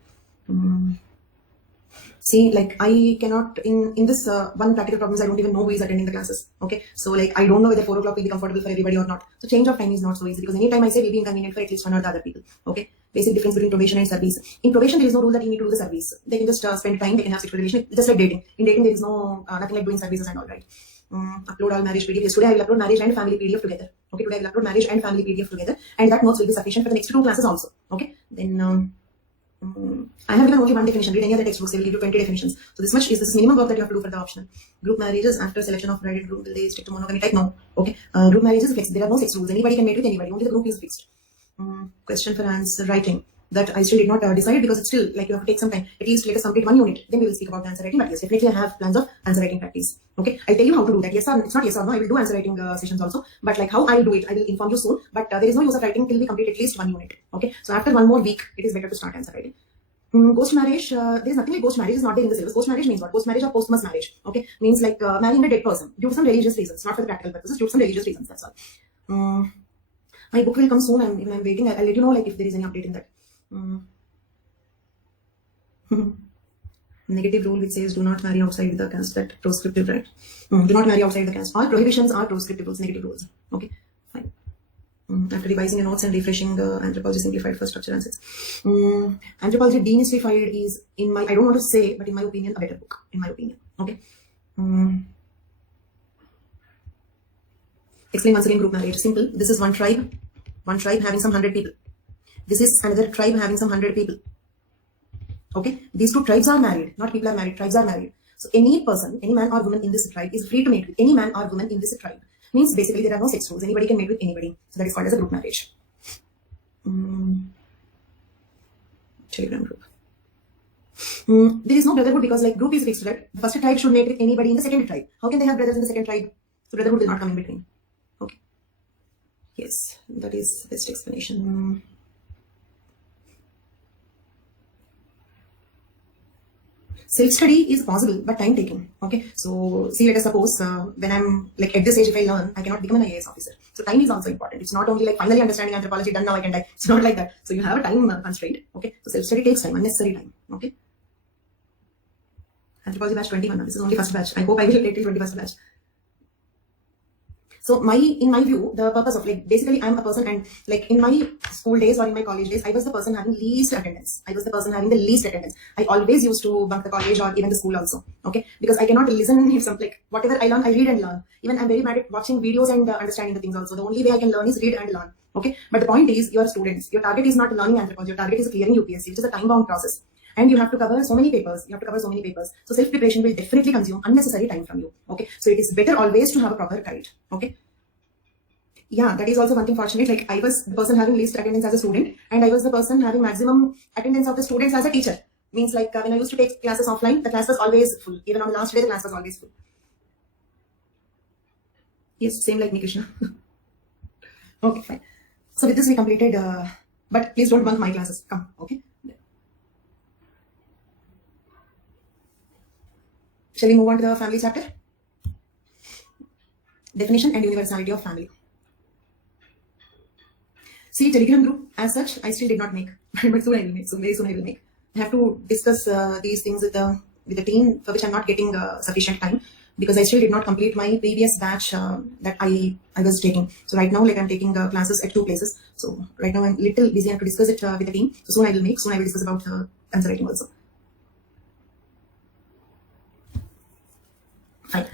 See, like I cannot in this one practical problems, I don't even know who is attending the classes. Okay, so like I don't know whether 4 o'clock will be comfortable for everybody or not. So change of time is not so easy, because anytime I say will be inconvenient for at least one or the other people. Okay, basic difference between probation and service. In probation, there is no rule that you need to do the service. They can just spend time. They can have sexual relation, just like dating. In dating, there is no nothing like doing services and all, right? Upload all marriage PDF. Yes, today I will upload marriage and family PDF together. Okay, today I will upload marriage and family PDF together, and that notes will be sufficient for the next 2 classes also. Okay, then. I have given only one definition. Read any other textbooks, they will give you 20 definitions. So this much is the minimum work that you have to do for the optional. Group marriages after selection of bridal group, will they stick to monogamy type? No. Okay. Group marriages fixed. There are no sex rules. Anybody can mate with anybody. Only the group is fixed. Question for answer writing. That I still did not decide, because it's still like you have to take some time. At least let us complete 1 unit. Then we will speak about answer writing. But yes, definitely I have plans of answer writing practice. Okay. I'll tell you how to do that. Yes or it's not yes or no. I will do answer writing sessions also. But like how I will do it, I will inform you soon. But there is no use of writing till we complete at least 1 unit. Okay. So after 1 more week, it is better to start answer writing. Ghost marriage, there is nothing like ghost marriage is not there in the syllabus. Ghost marriage means what? Ghost marriage or posthumous marriage. Okay, means like marrying a dead person due to some religious reasons, not for the practical purposes, due to some religious reasons. That's all. My book will come soon. I'm waiting. I'll let you know like if there is any update in that. Negative rule which says do not marry outside the caste. That proscriptive, right? Do not marry outside the caste. All prohibitions are proscriptive rules, negative rules. Okay, fine. After revising your notes and refreshing Anthropology Simplified for Structure and Sets. Anthropology Demystified is, in my, I don't want to say, but in my opinion, a better book. In my opinion. Okay. Explain once again group marriage. Simple. This is one tribe having some 100 people. This is another tribe having some 100 people. Okay. These 2 tribes are married. Not people are married. Tribes are married. So any person, any man or woman in this tribe is free to mate with any man or woman in this tribe. Means basically there are no sex rules. Anybody can mate with anybody. So that is called as a group marriage. Telegram group. There is no brotherhood, because like group is fixed, right? The first tribe should mate with anybody in the second tribe. How can they have brothers in the second tribe? So brotherhood will not come in between. Okay. Yes, that is the best explanation. Self-study is possible, but time-taking. Okay, so see, let us suppose when I'm like at this age, if I learn, I cannot become an IAS officer. So time is also important. It's not only like finally understanding anthropology, done, now I can die. It's not like that. So you have a time constraint. Okay, so self-study takes time, unnecessary time. Okay. Anthropology batch 21. This is only first batch. I hope I will take till 21st batch. So in my view, the purpose of like, basically I'm a person, and like in my school days or in my college days, I was the person having least attendance. I was the person having the least attendance. I always used to bunk the college or even the school also. Okay. Because I cannot listen if some, like whatever I learn, I read and learn. Even I'm very bad at watching videos and understanding the things also. The only way I can learn is read and learn. Okay. But the point is, you are students. Your target is not learning anthropology. Your target is clearing UPSC, which is a time-bound process. And you have to cover so many papers. So self-preparation will definitely consume unnecessary time from you. Okay. So it is better always to have a proper guide. Okay. Yeah, that is also one thing fortunate. Like I was the person having least attendance as a student, and I was the person having maximum attendance of the students as a teacher. Means like when I used to take classes offline, the class was always full. Even on the last day, the class was always full. Yes, same like me, Krishna. Okay, fine. So with this we completed, but please don't bunk my classes. Come, okay. Shall we move on to the family chapter? Definition and universality of family. See, Telegram group as such, I still did not make, but soon I will make. So very soon I will make. I have to discuss these things with the team, for which I'm not getting sufficient time, because I still did not complete my previous batch that I was taking. So right now, like I'm taking classes at 2 places. So right now I'm little busy. I have to discuss it with the team. So soon I will make. Soon I will discuss about answer writing also. Fine.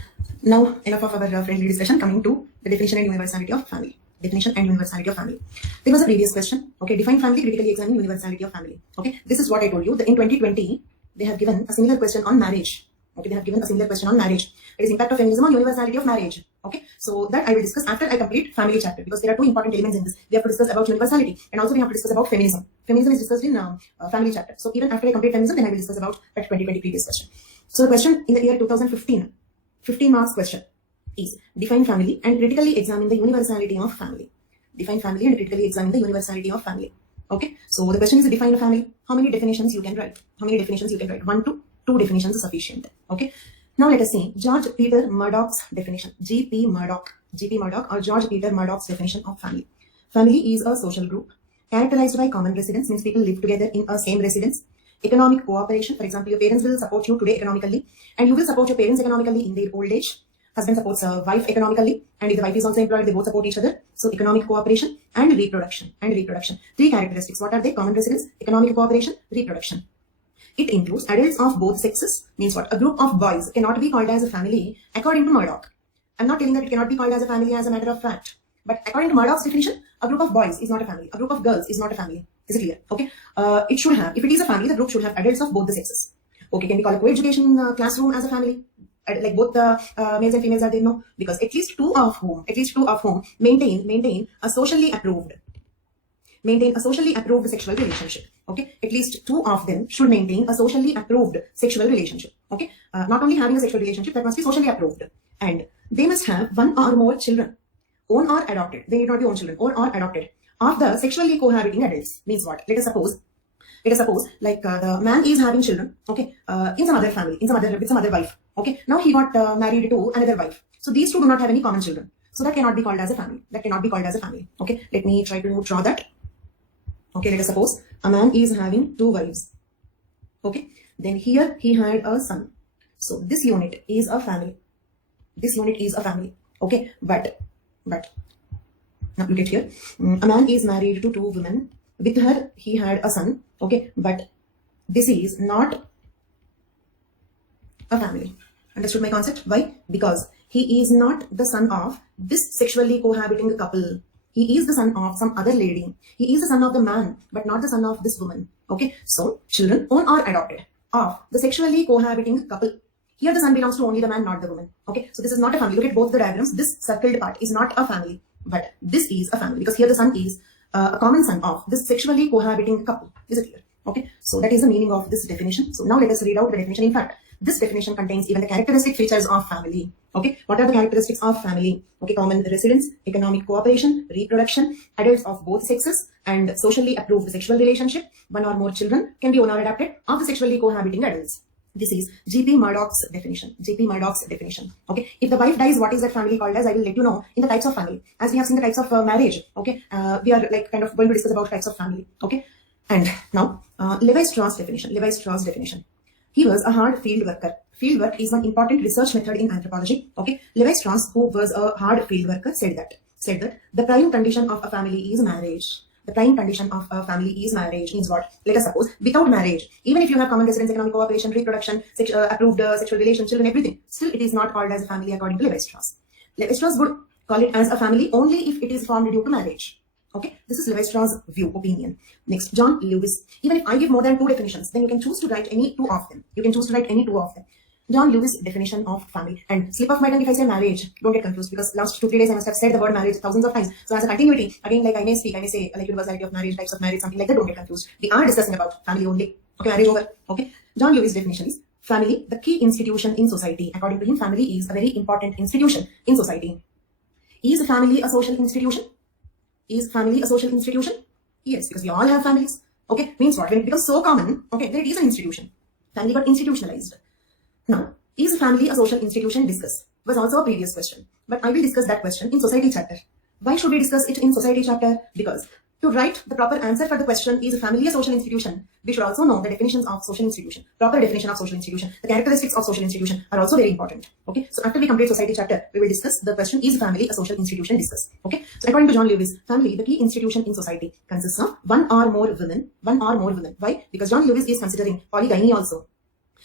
Now enough of our friendly discussion. Coming to the definition and universality of family. Definition and universality of family. There was a previous question. Okay, define family, critically examine universality of family. Okay, this is what I told you. In 2020, they have given a similar question on marriage. Okay, they have given a similar question on marriage. It is impact of feminism on universality of marriage. Okay, so that I will discuss after I complete family chapter, because there are 2 important elements in this. We have to discuss about universality, and also we have to discuss about feminism. Feminism is discussed in family chapter. So even after I complete feminism, then I will discuss about that 2020 previous question. So the question in the year 2015, 15 marks question is define family and critically examine the universality of family. Define family and critically examine the universality of family. Okay, so the question is define a family. How many definitions you can write? How many definitions you can write? 1 to 2 definitions is sufficient. Okay, now let us see George Peter Murdoch's definition. G.P. Murdoch or George Peter Murdoch's definition of family. Family is a social group characterized by common residence, means people live together in a same residence, economic cooperation. For example, your parents will support you today economically, and you will support your parents economically in their old age. Husband supports wife economically, and if the wife is also employed, they both support each other. So economic cooperation and reproduction. Three characteristics. What are they? Common residence, economic cooperation, reproduction. It includes adults of both sexes. Means what? A group of boys cannot be called as a family according to Murdoch. I'm not telling that it cannot be called as a family as a matter of fact. But according to Murdoch's definition, a group of boys is not a family. A group of girls is not a family. Is it clear? Okay. It should have, if it is a family, the group should have adults of both the sexes. Okay. Can we call a co-education classroom as a family? Like both the males and females are there? No. Because at least two of whom maintain a socially approved sexual relationship. Okay. At least two of them should maintain a socially approved sexual relationship. Okay. Not only having a sexual relationship, that must be socially approved. And they must have one or more children. Own or adopted. They need not be own children. Own or adopted. Of the sexually cohabiting adults. Means what? Let us suppose like the man is having children, okay, in some other family, with some other wife. Okay. Now he got married to another wife. So these two do not have any common children. So that cannot be called as a family. Okay. Let me try to draw that. Okay. Let us suppose a man is having two wives. Okay. Then here he had a son. So this unit is a family. Okay. But now look at here. A man is married to two women. With her, he had a son. Okay. But this is not a family. Understood my concept? Why? Because he is not the son of this sexually cohabiting couple. He is the son of some other lady. He is the son of the man, but not the son of this woman. Okay. So children own or adopted of the sexually cohabiting couple. Here the son belongs to only the man, not the woman. Okay. So this is not a family. Look at both the diagrams. This circled part is not a family, but this is a family because here the son is a common son of this sexually cohabiting couple. Is it clear? Okay. So that is the meaning of this definition. So now let us read out the definition. In fact, this definition contains even the characteristic features of family. Okay. What are the characteristics of family? Okay. Common residence, economic cooperation, reproduction, adults of both sexes, and socially approved sexual relationship. One or more children can be own or adopted of the sexually cohabiting adults. This is G.P. Murdoch's definition. Okay. If the wife dies, what is that family called as? I will let you know in the types of family. As we have seen the types of marriage. Okay. We are like kind of going to discuss about types of family. Okay. And now, Levi-Strauss definition. He was a hard field worker. Field work is one important research method in anthropology. Okay. Levi-Strauss, who was a hard field worker, said that the prime condition of a family is marriage. The prime condition of a family is marriage. Means what? Let us suppose without marriage, even if you have common residence, economic cooperation, reproduction, approved sexual relation, children, everything, still it is not called as a family according to Levi-Strauss. Levi-Strauss would call it as a family only if it is formed due to marriage. Okay, this is Levi-Strauss' opinion. Next, John Lewis. Even if I give more than two definitions, then you can choose to write any two of them. John Lewis' definition of family. And slip of my tongue if I say marriage, don't get confused because last 2-3 days I must have said the word marriage thousands of times. So as a continuity, again, like I may say like universality of marriage, types of marriage, something like that, don't get confused. We are discussing about family only. Okay, marriage over. Okay. John Lewis' definition is family, the key institution in society. According to him, family is a very important institution in society. Is family a social institution? Yes, because we all have families. Okay, means what? When it becomes so common, okay, then it is an institution. Family got institutionalized. Now, is family a social institution? Discuss. Was also a previous question. But I will discuss that question in society chapter. Why should we discuss it in society chapter? Because to write the proper answer for the question, is family a social institution, we should also know the definitions of social institution. Proper definition of social institution. The characteristics of social institution are also very important. Okay. So after we complete society chapter, we will discuss the question, is family a social institution? Discuss. Okay. So according to John Lewis, family, the key institution in society, consists of one or more women. Why? Because John Lewis is considering polygyny also.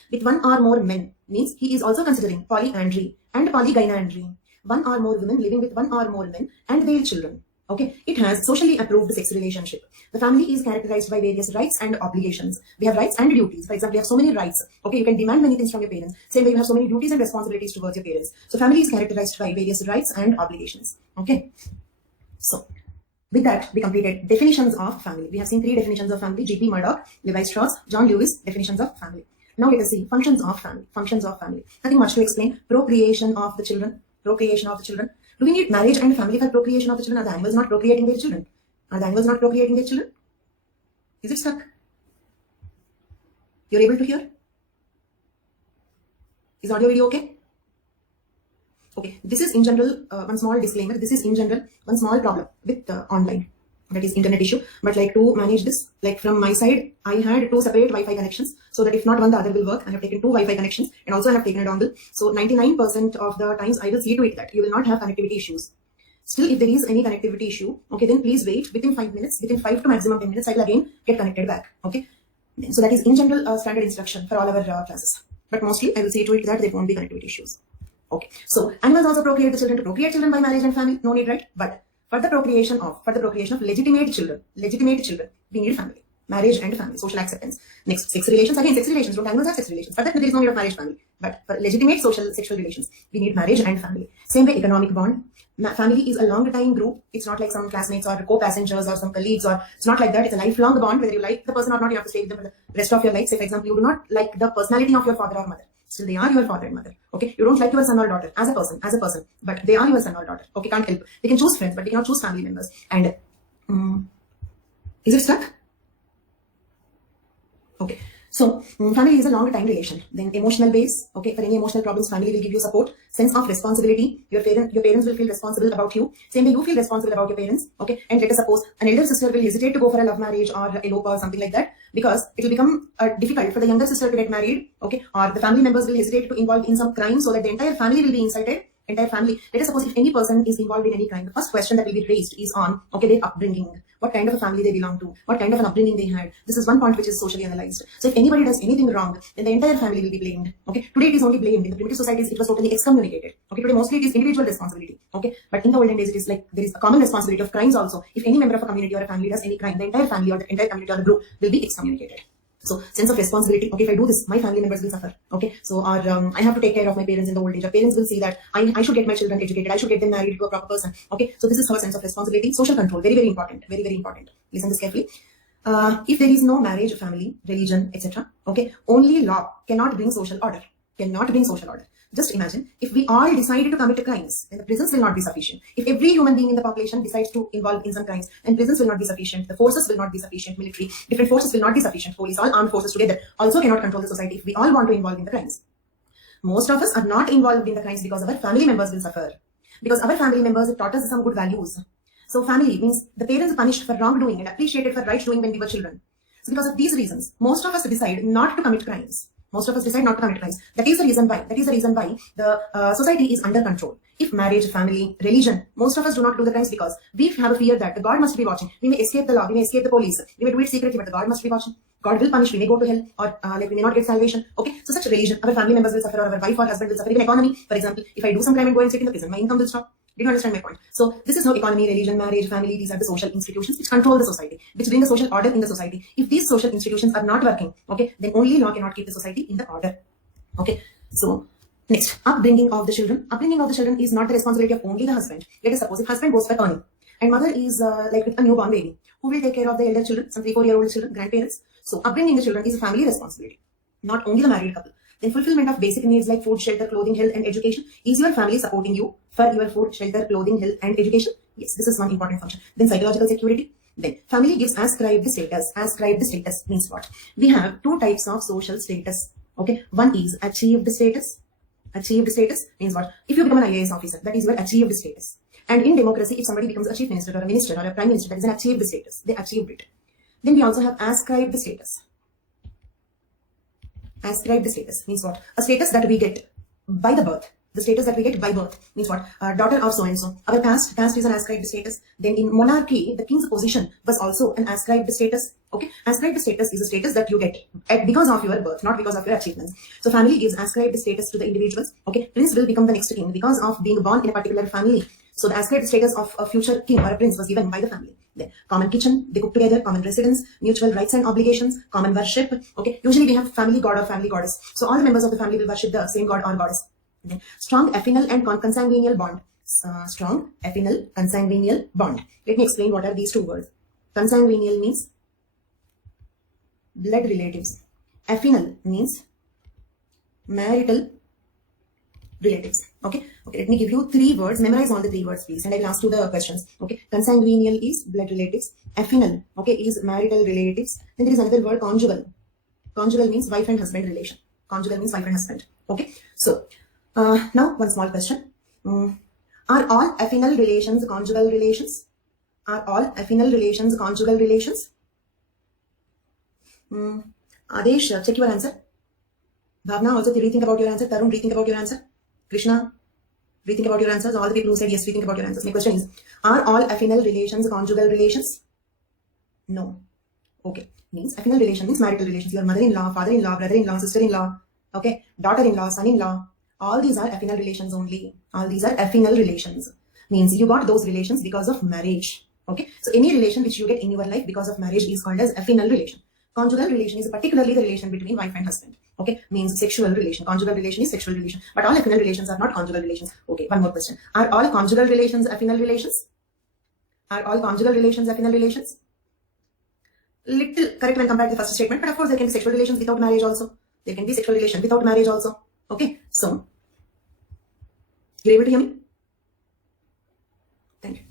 With one or more men means he is also considering polyandry and polygynandry. One or more women living with one or more men and their children. Okay. It has socially approved sex relationship. The family is characterized by various rights and obligations. We have rights and duties. For example, you have so many rights. Okay. You can demand many things from your parents. Same way you have so many duties and responsibilities towards your parents. So family is characterized by various rights and obligations. Okay. So with that, we completed definitions of family. We have seen 3 definitions of family: G.P. Murdoch, Levi-Strauss, John Lewis, definitions of family. Now let us see functions of family. Nothing much to explain. Procreation of the children. Do we need marriage and family for procreation of the children? Are the animals not procreating their children? Is it stuck? You're able to hear? Is audio video okay? Okay. This is in general, one small disclaimer. This is in general one small problem with online. that is internet issue. But like to manage this, like from my side, I had 2 separate Wi-Fi connections, so that if not one, the other will work. I have taken 2 Wi-Fi connections, and also I have taken a dongle. So 99% of the times I will see to it that you will not have connectivity issues. Still, if there is any connectivity issue, okay, then please wait within 5 minutes, within 5 to maximum 10 minutes, I will again get connected back. Okay, so that is in general standard instruction for all our classes. But mostly I will see to it that there won't be connectivity issues. Okay, so animals also procreate the children. To procreate children by marriage and family, no need, right? But for the procreation of legitimate children, we need family, marriage and family, social acceptance. Next, sex relations. Again, sex relations. Don't animals have sex relations? For that, there is no need of marriage, family. But for legitimate sexual relations, we need marriage and family. Same way, economic bond. Family is a long time group. It's not like some classmates or co-passengers or some colleagues, or it's not like that. It's a lifelong bond. Whether you like the person or not, you have to stay with them for the rest of your life. Say, for example, you do not like the personality of your father or mother. Still, they are your father and mother. Okay, you don't like your son or daughter as a person, but they are your son or daughter. Okay, can't help. They can choose friends, but they cannot choose family members. And is it stuck? Okay, so family is a long time relation. Then emotional base. Okay, for any emotional problems, family will give you support. Sense of responsibility. Your parents will feel responsible about you. Same way you feel responsible about your parents. Okay, and let us suppose an elder sister will hesitate to go for a love marriage or elope or something like that, because it will become difficult for the younger sister to get married. Okay, or the family members will hesitate to involve in some crime, so that the entire family will be incited. Entire family. Let us suppose if any person is involved in any crime, the first question that will be raised is on, okay, their upbringing. What kind of a family they belong to, what kind of an upbringing they had. This is one point which is socially analyzed. So if anybody does anything wrong, then the entire family will be blamed. Okay, today it is only blamed. In the primitive societies, it was totally excommunicated. Okay, today mostly it is individual responsibility. Okay, but in the olden days, it is like there is a common responsibility of crimes also. If any member of a community or a family does any crime, the entire family or the entire community or the group will be excommunicated. So sense of responsibility. Okay, if I do this, my family members will suffer. Okay, so or I have to take care of my parents in the old age. Our parents will see that I should get my children educated. I should get them married to a proper person. Okay, so this is our sense of responsibility. Social control, very very important, very very important. Listen this carefully. If there is no marriage, family, religion, etc. Okay, only law cannot bring social order. Cannot bring social order. Just imagine if we all decided to commit crimes, then the prisons will not be sufficient. If every human being in the population decides to involve in some crimes, then prisons will not be sufficient. The forces will not be sufficient. Military, different forces will not be sufficient. Police, all armed forces together also cannot control the society if we all want to involve in the crimes. Most of us are not involved in the crimes because our family members will suffer. Because our family members have taught us some good values. So family means the parents are punished for wrongdoing and appreciated for right doing when we were children. So because of these reasons, most of us decide not to commit crimes. Most of us decide not to commit crimes. That is the reason why. The society is under control. If marriage, family, religion, most of us do not do the crimes because we have a fear that the God must be watching. We may escape the law, we may escape the police, we may do it secretly, but the God must be watching. God will punish, we may go to hell, or like we may not get salvation. Okay, so such religion, our family members will suffer, or our wife or husband will suffer. Even economy, for example, if I do some crime and go and sit in the prison, my income will stop. Did you understand my point? So this is how economy, religion, marriage, family, these are the social institutions which control the society, which bring the social order in the society. If these social institutions are not working, okay, then only law cannot keep the society in the order. Okay, so next, upbringing of the children. Upbringing of the children is not the responsibility of only the husband. Let us suppose if husband goes for earning and mother is like with a newborn baby, who will take care of the elder children, some 3-4-year-old children, grandparents? So upbringing the children is a family responsibility, not only the married couple. Then fulfillment of basic needs like food, shelter, clothing, health, and education. Is your family supporting you for your food, shelter, clothing, health, and education? Yes, this is one important function. Then psychological security. Then family gives ascribed status. Ascribed status means what? We have 2 types of social status. Okay, one is achieved status. Achieved status means what? If you become an IAS officer, that is your achieved status. And in democracy, if somebody becomes a chief minister or a minister or a prime minister, that is an achieved status. They achieved it. Then we also have ascribed status. Ascribed status means what? A status that we get by the birth. The status that we get by birth means what? Daughter of so-and-so. Our caste is an ascribed status. Then in monarchy, the king's position was also an ascribed status. Okay, ascribed status is a status that you get because of your birth, not because of your achievements. So family gives ascribed status to the individuals. Okay, prince will become the next king because of being born in a particular family. So the ascribed status of a future king or a prince was given by the family. Then common kitchen, they cook together, common residence, mutual rights and obligations, common worship. Okay, usually we have family god or family goddess. So all the members of the family will worship the same god or goddess. Then strong affinal and consanguineal bond. Strong affinal consanguineal bond. Let me explain what are these 2 words. Consanguineal means blood relatives. Affinal means marital relatives. Okay, let me give you 3 words. Memorize all the 3 words, please, and I will ask you the questions. Okay, consanguineal is blood relatives. Affinal, okay, is marital relatives. Then there is another word, conjugal. Conjugal means wife and husband relation. Conjugal means wife and husband. Okay, so now one small question. Are all affinal relations conjugal relations? Are all affinal relations conjugal relations? Adesh, check your answer. Bhavna, also rethink about your answer. Tarun, rethink about your answer. Krishna, rethink about your answers. All the people who said yes, rethink about your answers. My question is, are all affinal relations conjugal relations? No. Okay. Means affinal relation means marital relations. Your mother-in-law, father-in-law, brother-in-law, sister-in-law, okay, daughter-in-law, son-in-law. All these are affinal relations only. All these are affinal relations. Means you got those relations because of marriage. Okay. So any relation which you get in your life because of marriage is called as affinal relation. Conjugal relation is particularly the relation between wife and husband. Okay. Means sexual relation. Conjugal relation is sexual relation. But all affinal relations are not conjugal relations. Okay. One more question. Are all conjugal relations affinal relations? Are all conjugal relations affinal relations? Little correct when compared to the first statement, but of course there can be sexual relations without marriage also. There can be sexual relation without marriage also. Okay, so you're able to hear me? Thank you.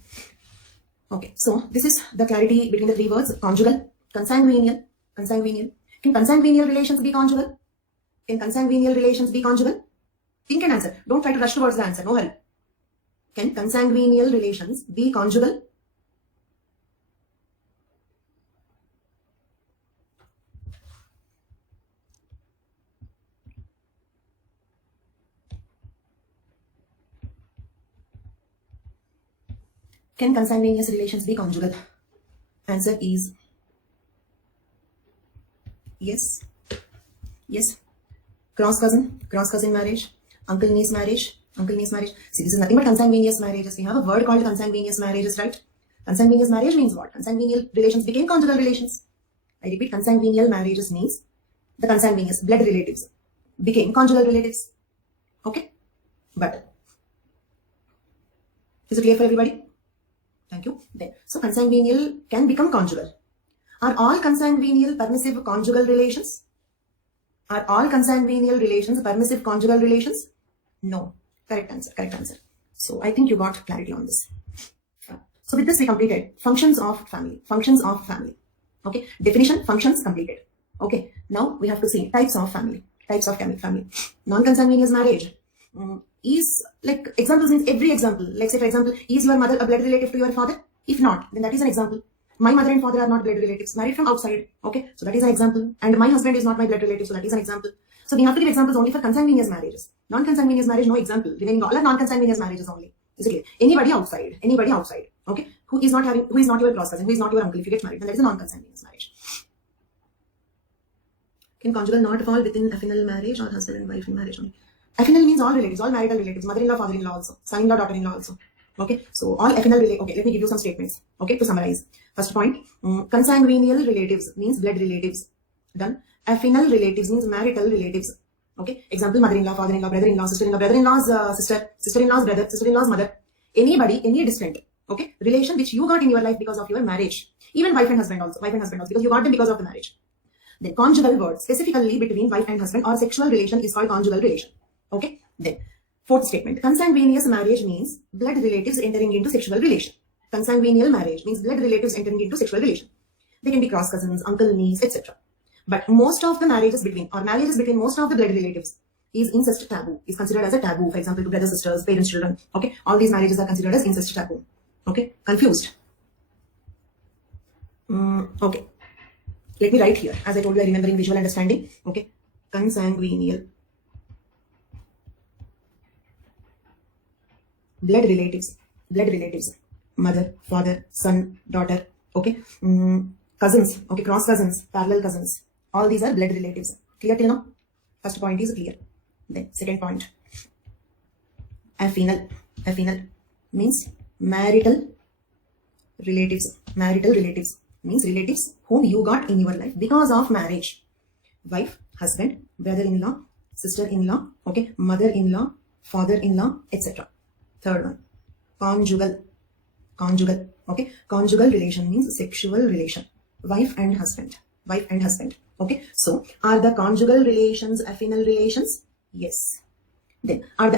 Okay, so this is the clarity between the three words: conjugal, consanguineal, consanguineal. Can consanguineal relations be conjugal? Can consanguineal relations be conjugal? Think and answer. Don't try to rush towards the answer. No hurry. Can consanguineal relations be conjugal? Can consanguineous relations be conjugal? Answer is yes. Yes. Cross cousin marriage, uncle niece marriage. See, this is nothing but consanguineous marriages. We have a word called consanguineous marriages, right? Consanguineous marriage means what? Consanguineal relations became conjugal relations. I repeat, consanguineal marriages means the consanguineous blood relatives became conjugal relatives. Okay? But is it clear for everybody? Thank you. Then, so consanguineal can become conjugal. Are all consanguineal permissive conjugal relations? Are all consanguineal relations permissive conjugal relations? No. Correct answer. Correct answer. So I think you got clarity on this. So with this we completed functions of family. Functions of family. Okay. Definition, functions completed. Okay. Now we have to see types of family. Types of family. Non-consanguineous marriage. Is like examples means every example. Like say for example, is your mother a blood relative to your father? If not, then that is an example. My mother and father are not blood relatives, married from outside. Okay, so that is an example. And my husband is not my blood relative, so that is an example. So we have to give examples only for consanguineous marriages. Non-consanguineous marriage, no example. Remaining all are non-consanguineous marriages only. Is it clear? Anybody outside. Okay, who is not your cross cousin, who is not your uncle, if you get married, then that is a non-consanguineous marriage. Can conjugal not fall within affinal marriage or husband and wife in marriage only? Affinal means all relatives, all marital relatives, mother-in-law, father-in-law also, son-in-law, daughter-in-law also. Okay, so all affinal relatives. Okay, let me give you some statements. Okay, to summarize. First point, consanguineal relatives means blood relatives. Done. Affinal relatives means marital relatives. Okay, example, mother-in-law, father-in-law, brother-in-law, sister-in-law, brother-in-law's sister, sister-in-law's brother, sister-in-law's mother. Anybody, any distant. Okay, relation which you got in your life because of your marriage. Even wife and husband also, because you got them because of the marriage. Then conjugal word, specifically between wife and husband or sexual relation is called conjugal relation. Okay, then fourth statement, consanguineous marriage means blood relatives entering into sexual relation. Consanguineal marriage means blood relatives entering into sexual relation. They can be cross cousins, uncle, niece, etc. But most of the marriages between most of the blood relatives is incest taboo, is considered as a taboo. For example, to brothers, sisters, parents, children. Okay, all these marriages are considered as incest taboo. Okay, confused? Okay, let me write here. As I told you, I remember in visual understanding. Okay, consanguineal blood relatives, mother, father, son, daughter, okay, cousins, okay, cross cousins, parallel cousins, all these are blood relatives. Clear till now? First point is clear. Then second point, affinal means marital relatives means relatives whom you got in your life because of marriage. Wife, husband, brother-in-law, sister-in-law, okay, mother-in-law, father-in-law, etc. Third one, conjugal, okay, conjugal relation means sexual relation, wife and husband, okay. So are the conjugal relations affinal relations? Yes. Then are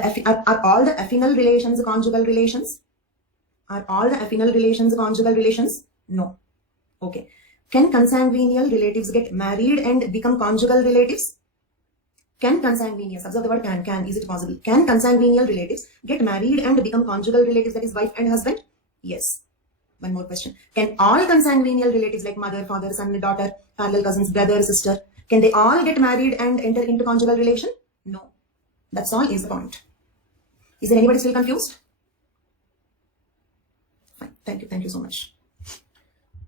all the affinal relations conjugal relations? Are all the affinal relations conjugal relations? No. Okay. Can consanguineal relatives get married and become conjugal relatives? Can consanguineous, observe the word can, is it possible? Can consanguineal relatives get married and become conjugal relatives, that is wife and husband? Yes. One more question. Can all consanguineal relatives like mother, father, son, daughter, parallel cousins, brother, sister, can they all get married and enter into conjugal relation? No. That's all is the point. Is there anybody still confused? Fine. Thank you. Thank you so much.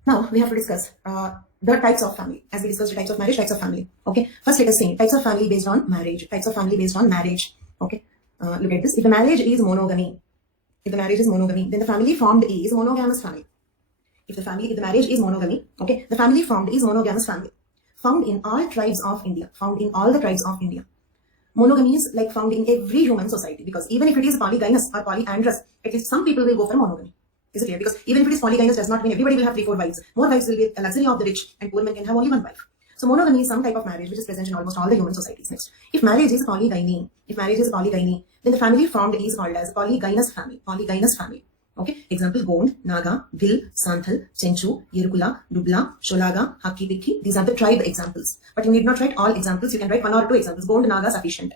Now we have to discuss the types of family. As we discussed the types of marriage, types of family. Okay. First, let us see types of family based on marriage. Types of family based on marriage. Okay. Look at this. If the marriage is monogamy, then the family formed is monogamous family. If the marriage is monogamy, okay, the family formed is monogamous family. Found in all tribes of India. Found in all the tribes of India. Monogamy is like found in every human society, because even if it is polygynous or polyandrous, at least some people will go for monogamy. Is it clear? Because even if it is polygynous does not mean everybody will have 3-4 wives. More wives will be a luxury of the rich, and poor men can have only one wife. So monogamy is some type of marriage which is present in almost all the human societies. Next, if marriage is polygyny, then the family formed is called as polygynous family. Polygynous family. Okay. Example: Gond, Naga, Bhil, Santhal, Chenchu, Yerukula, Dubla, Sholaga, Hakki Bikki. These are the tribe examples. But you need not write all examples. You can write 1 or 2 examples. Gond, Naga sufficient.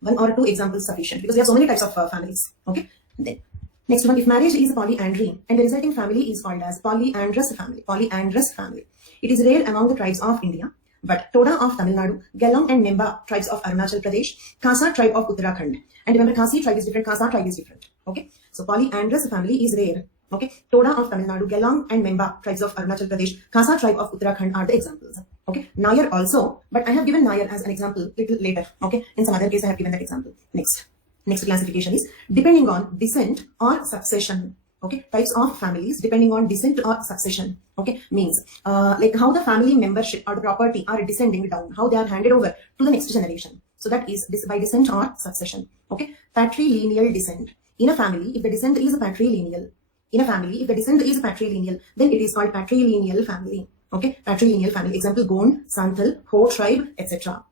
1 or 2 examples sufficient, because we have so many types of families. Okay. Then next one, if marriage is polyandry and the resulting family is called as polyandrous family. Polyandrous family. It is rare among the tribes of India, but Toda of Tamil Nadu, Galang and Nemba tribes of Arunachal Pradesh, Khasa tribe of Uttarakhand. And remember, Khasi tribe is different, Khasa tribe is different. Okay. So polyandrous family is rare. Okay. Toda of Tamil Nadu, Galang and Memba tribes of Arunachal Pradesh, Khasa tribe of Uttarakhand are the examples. Okay. Nayar also, but I have given Nayar as an example little later. Okay. In some other case, I have given that example. Next classification is depending on descent or succession. Okay. Types of families depending on descent or succession. Okay. Means like how the family membership or the property are descending down, how they are handed over to the next generation. So that is by descent or succession. Okay. Patrilineal descent. In a family, if the descent is patrilineal, then it is called patrilineal family. Okay. Patrilineal family. Example: Gond, Santhal, Ho tribe, etc.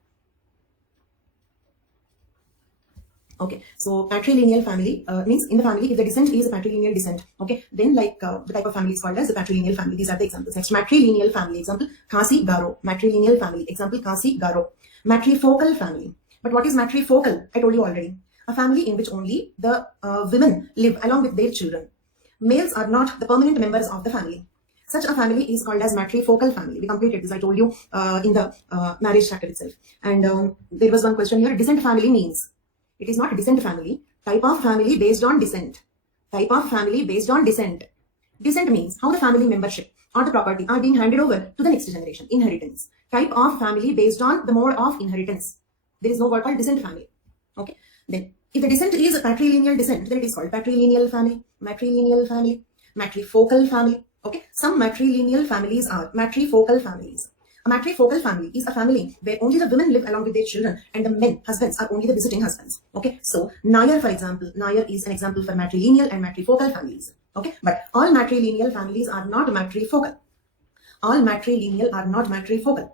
Okay, so patrilineal family means in the family, if the descent is a patrilineal descent, okay, then like the type of family is called as the patrilineal family. These are the examples. Next, matrilineal family. Example: Khasi Garo. Matrilineal family. Example: Khasi Garo. Matrifocal family. But what is matrifocal? I told you already. A family in which only the women live along with their children. Males are not the permanent members of the family. Such a family is called as matrifocal family. We completed this, I told you, in the marriage chapter itself. And there was one question here. Descent family means. It is not descent family. Type of family based on descent. Type of family based on descent. Descent means how the family membership or the property are being handed over to the next generation. Inheritance. Type of family based on the mode of inheritance. There is no word called descent family. Okay. Then, if the descent is a patrilineal descent, then it is called patrilineal family, matrilineal family, matrifocal family. Okay. Some matrilineal families are matrifocal families. A matrifocal family is a family where only the women live along with their children and the men, husbands, are only the visiting husbands. Okay. So, Nayar, for example, Nayar is an example for matrilineal and matrifocal families. Okay. But all matrilineal families are not matrifocal. All matrilineal are not matrifocal.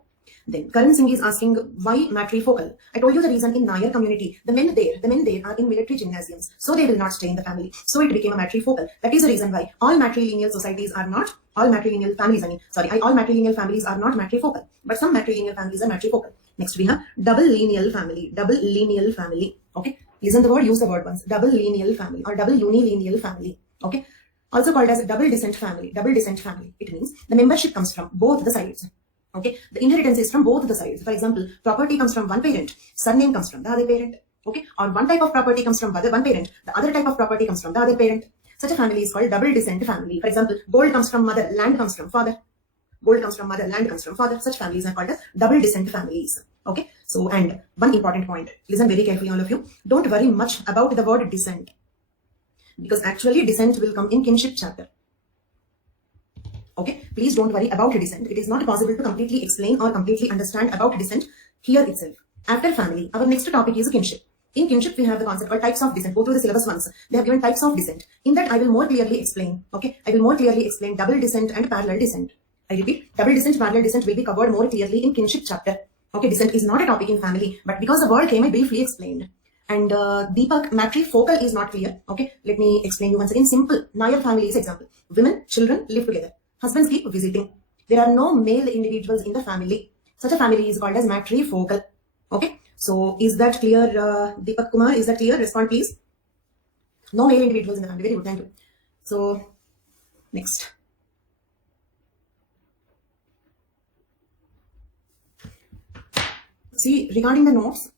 Then Karan Singh is asking why matrifocal. I told you the reason. In Nayar community, the men there are in military gymnasiums, so they will not stay in the family. So it became a matrifocal. That is the reason why all matrilineal societies are not, all matrilineal families are not matrifocal. But some matrilineal families are matrifocal. Next we have double lineal family. Double lineal family. Okay. Listen the word, use the word once. Double lineal family or double unilineal family. Okay. Also called as a double descent family. Double descent family. It means the membership comes from both the sides. Okay, the inheritance is from both the sides. For example, property comes from one parent, surname comes from the other parent. Okay, or one type of property comes from one parent, the other type of property comes from the other parent. Such a family is called double descent family. For example, gold comes from mother, land comes from father. Gold comes from mother, land comes from father. Such families are called as double descent families. Okay, so and one important point, listen very carefully all of you. Don't worry much about the word descent, because actually descent will come in kinship chapter. Okay, please don't worry about descent. It is not possible to completely explain or completely understand about descent here itself. After family, our next topic is kinship. In kinship, we have the concept called types of descent. Go through the syllabus once. They have given types of descent. In that, I will more clearly explain. Okay, I will more clearly explain double descent and parallel descent. I repeat, double descent, parallel descent will be covered more clearly in kinship chapter. Okay, descent is not a topic in family, but because the word came, I briefly explained. And Deepak, matrifocal is not clear. Okay, let me explain you once again. Simple. Nayar family is example. Women, children live together. Husbands keep visiting. There are no male individuals in the family. Such a family is called as matrifocal. Okay. So is that clear, Deepak Kumar? Is that clear? Respond please. No male individuals in the family. Very good. Thank you. So Next. See, regarding the notes,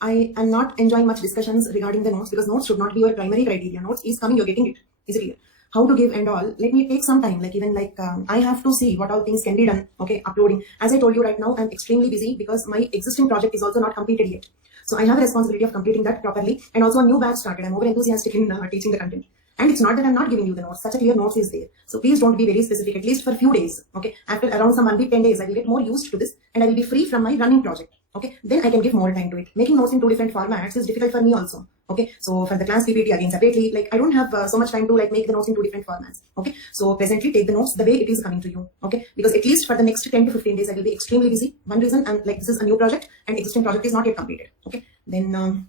I am not enjoying much discussions regarding the notes because notes should not be your primary criteria. Notes is coming, you're getting it. Is it clear? How to give and all, let me take some time, like even like I have to see what all things can be done. Okay, uploading. As I told you right now, I'm extremely busy because my existing project is also not completed yet. So I have a responsibility of completing that properly, and also a new batch started. I'm over enthusiastic in teaching the content. And it's not that I'm not giving you the notes. Such a clear notes is there. So please don't be very specific, at least for a few days. Okay. After around some 1 week, 10 days, I will get more used to this and I will be free from my running project. Okay. Then I can give more time to it. Making notes in 2 different formats is difficult for me also. Okay. So for the class PPT again separately, like I don't have so much time to like make the notes in 2 different formats. Okay. So presently take the notes the way it is coming to you. Okay. Because at least for the next 10 to 15 days, I will be extremely busy. One reason I'm like, this is a new project and existing project is not yet completed. Okay. Then,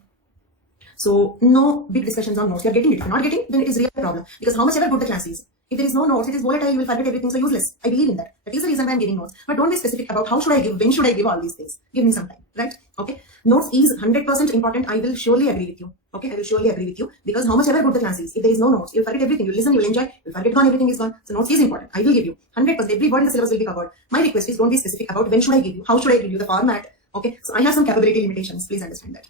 so no big discussions on notes. You're getting it. If you're not getting, then it is really a problem. Because how much ever good the class is, if there is no notes, it is volatile, you will forget everything, so useless. I believe in that. That is the reason why I'm giving notes. But don't be specific about how should I give, when should I give all these things. Give me some time, right? Okay. Notes is 100% important. I will surely agree with you. Okay. I will surely agree with you because how much ever good the class is, if there is no notes, you'll forget everything. You'll listen, you'll enjoy, you'll forget gone, everything is gone. So notes is important. I will give you 100%. Every word in the syllabus will be covered. My request is don't be specific about when should I give you, how should I give you the format. Okay. So I have some capability limitations. Please understand that.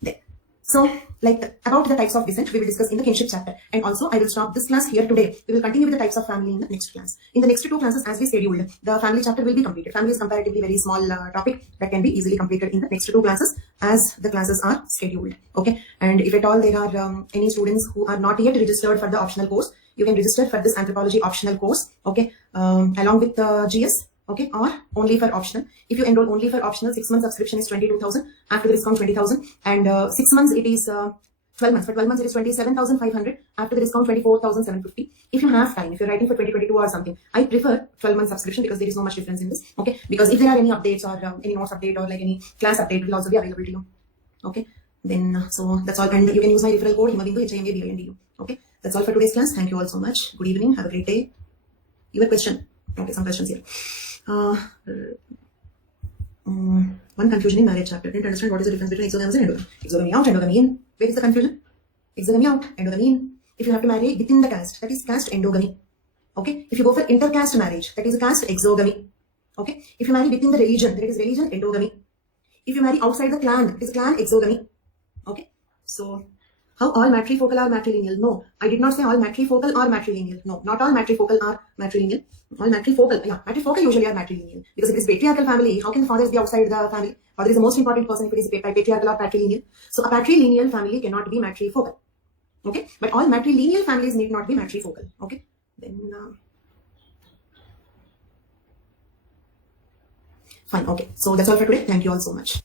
There. So, like about the types of descent, we will discuss in the kinship chapter. And also, I will stop this class here today. We will continue with the types of family in the next class. In the next 2 classes, as we scheduled, the family chapter will be completed. Family is comparatively very small topic that can be easily completed in the next 2 classes as the classes are scheduled. Okay. And if at all there are any students who are not yet registered for the optional course, you can register for this anthropology optional course. Okay. Along with GS. Okay, or only for optional. If you enroll only for optional, 6 months subscription is 22,000. After the discount, 20,000. And 6 months it is 12 months. For 12 months it is 27,500. After the discount, 24,750. If you have time, if you're writing for 2022 or something, I prefer 12 month subscription because there is no much difference in this. Okay, because if there are any updates or any notes update or like any class update, will also be available to you. Okay, then so that's all. And you can use my referral code Himabindu HIMABINDU. Okay, that's all for today's class. Thank you all so much. Good evening. Have a great day. Your question. Okay, some questions here. One confusion in marriage chapter. Didn't understand what is the difference between exogamy and endogamy. Exogamy out, endogamy in. Where is the confusion? Exogamy out, endogamy in. If you have to marry within the caste, that is caste endogamy. Okay. If you go for intercaste marriage, that is caste exogamy. Okay. If you marry within the religion, that is religion endogamy. If you marry outside the clan, it is clan exogamy. Okay. So, how all matrifocal are matrilineal? No, I did not say all matrifocal are matrilineal. No, not all matrifocal are matrilineal. All matrifocal, yeah, matrifocal usually are matrilineal. Because if it is patriarchal family, how can fathers be outside the family? Father is the most important person if it is patriarchal or patrilineal. So a patrilineal family cannot be matrifocal. Okay, but all matrilineal families need not be matrifocal. Okay, then fine. Okay, so that's all for today. Thank you all so much.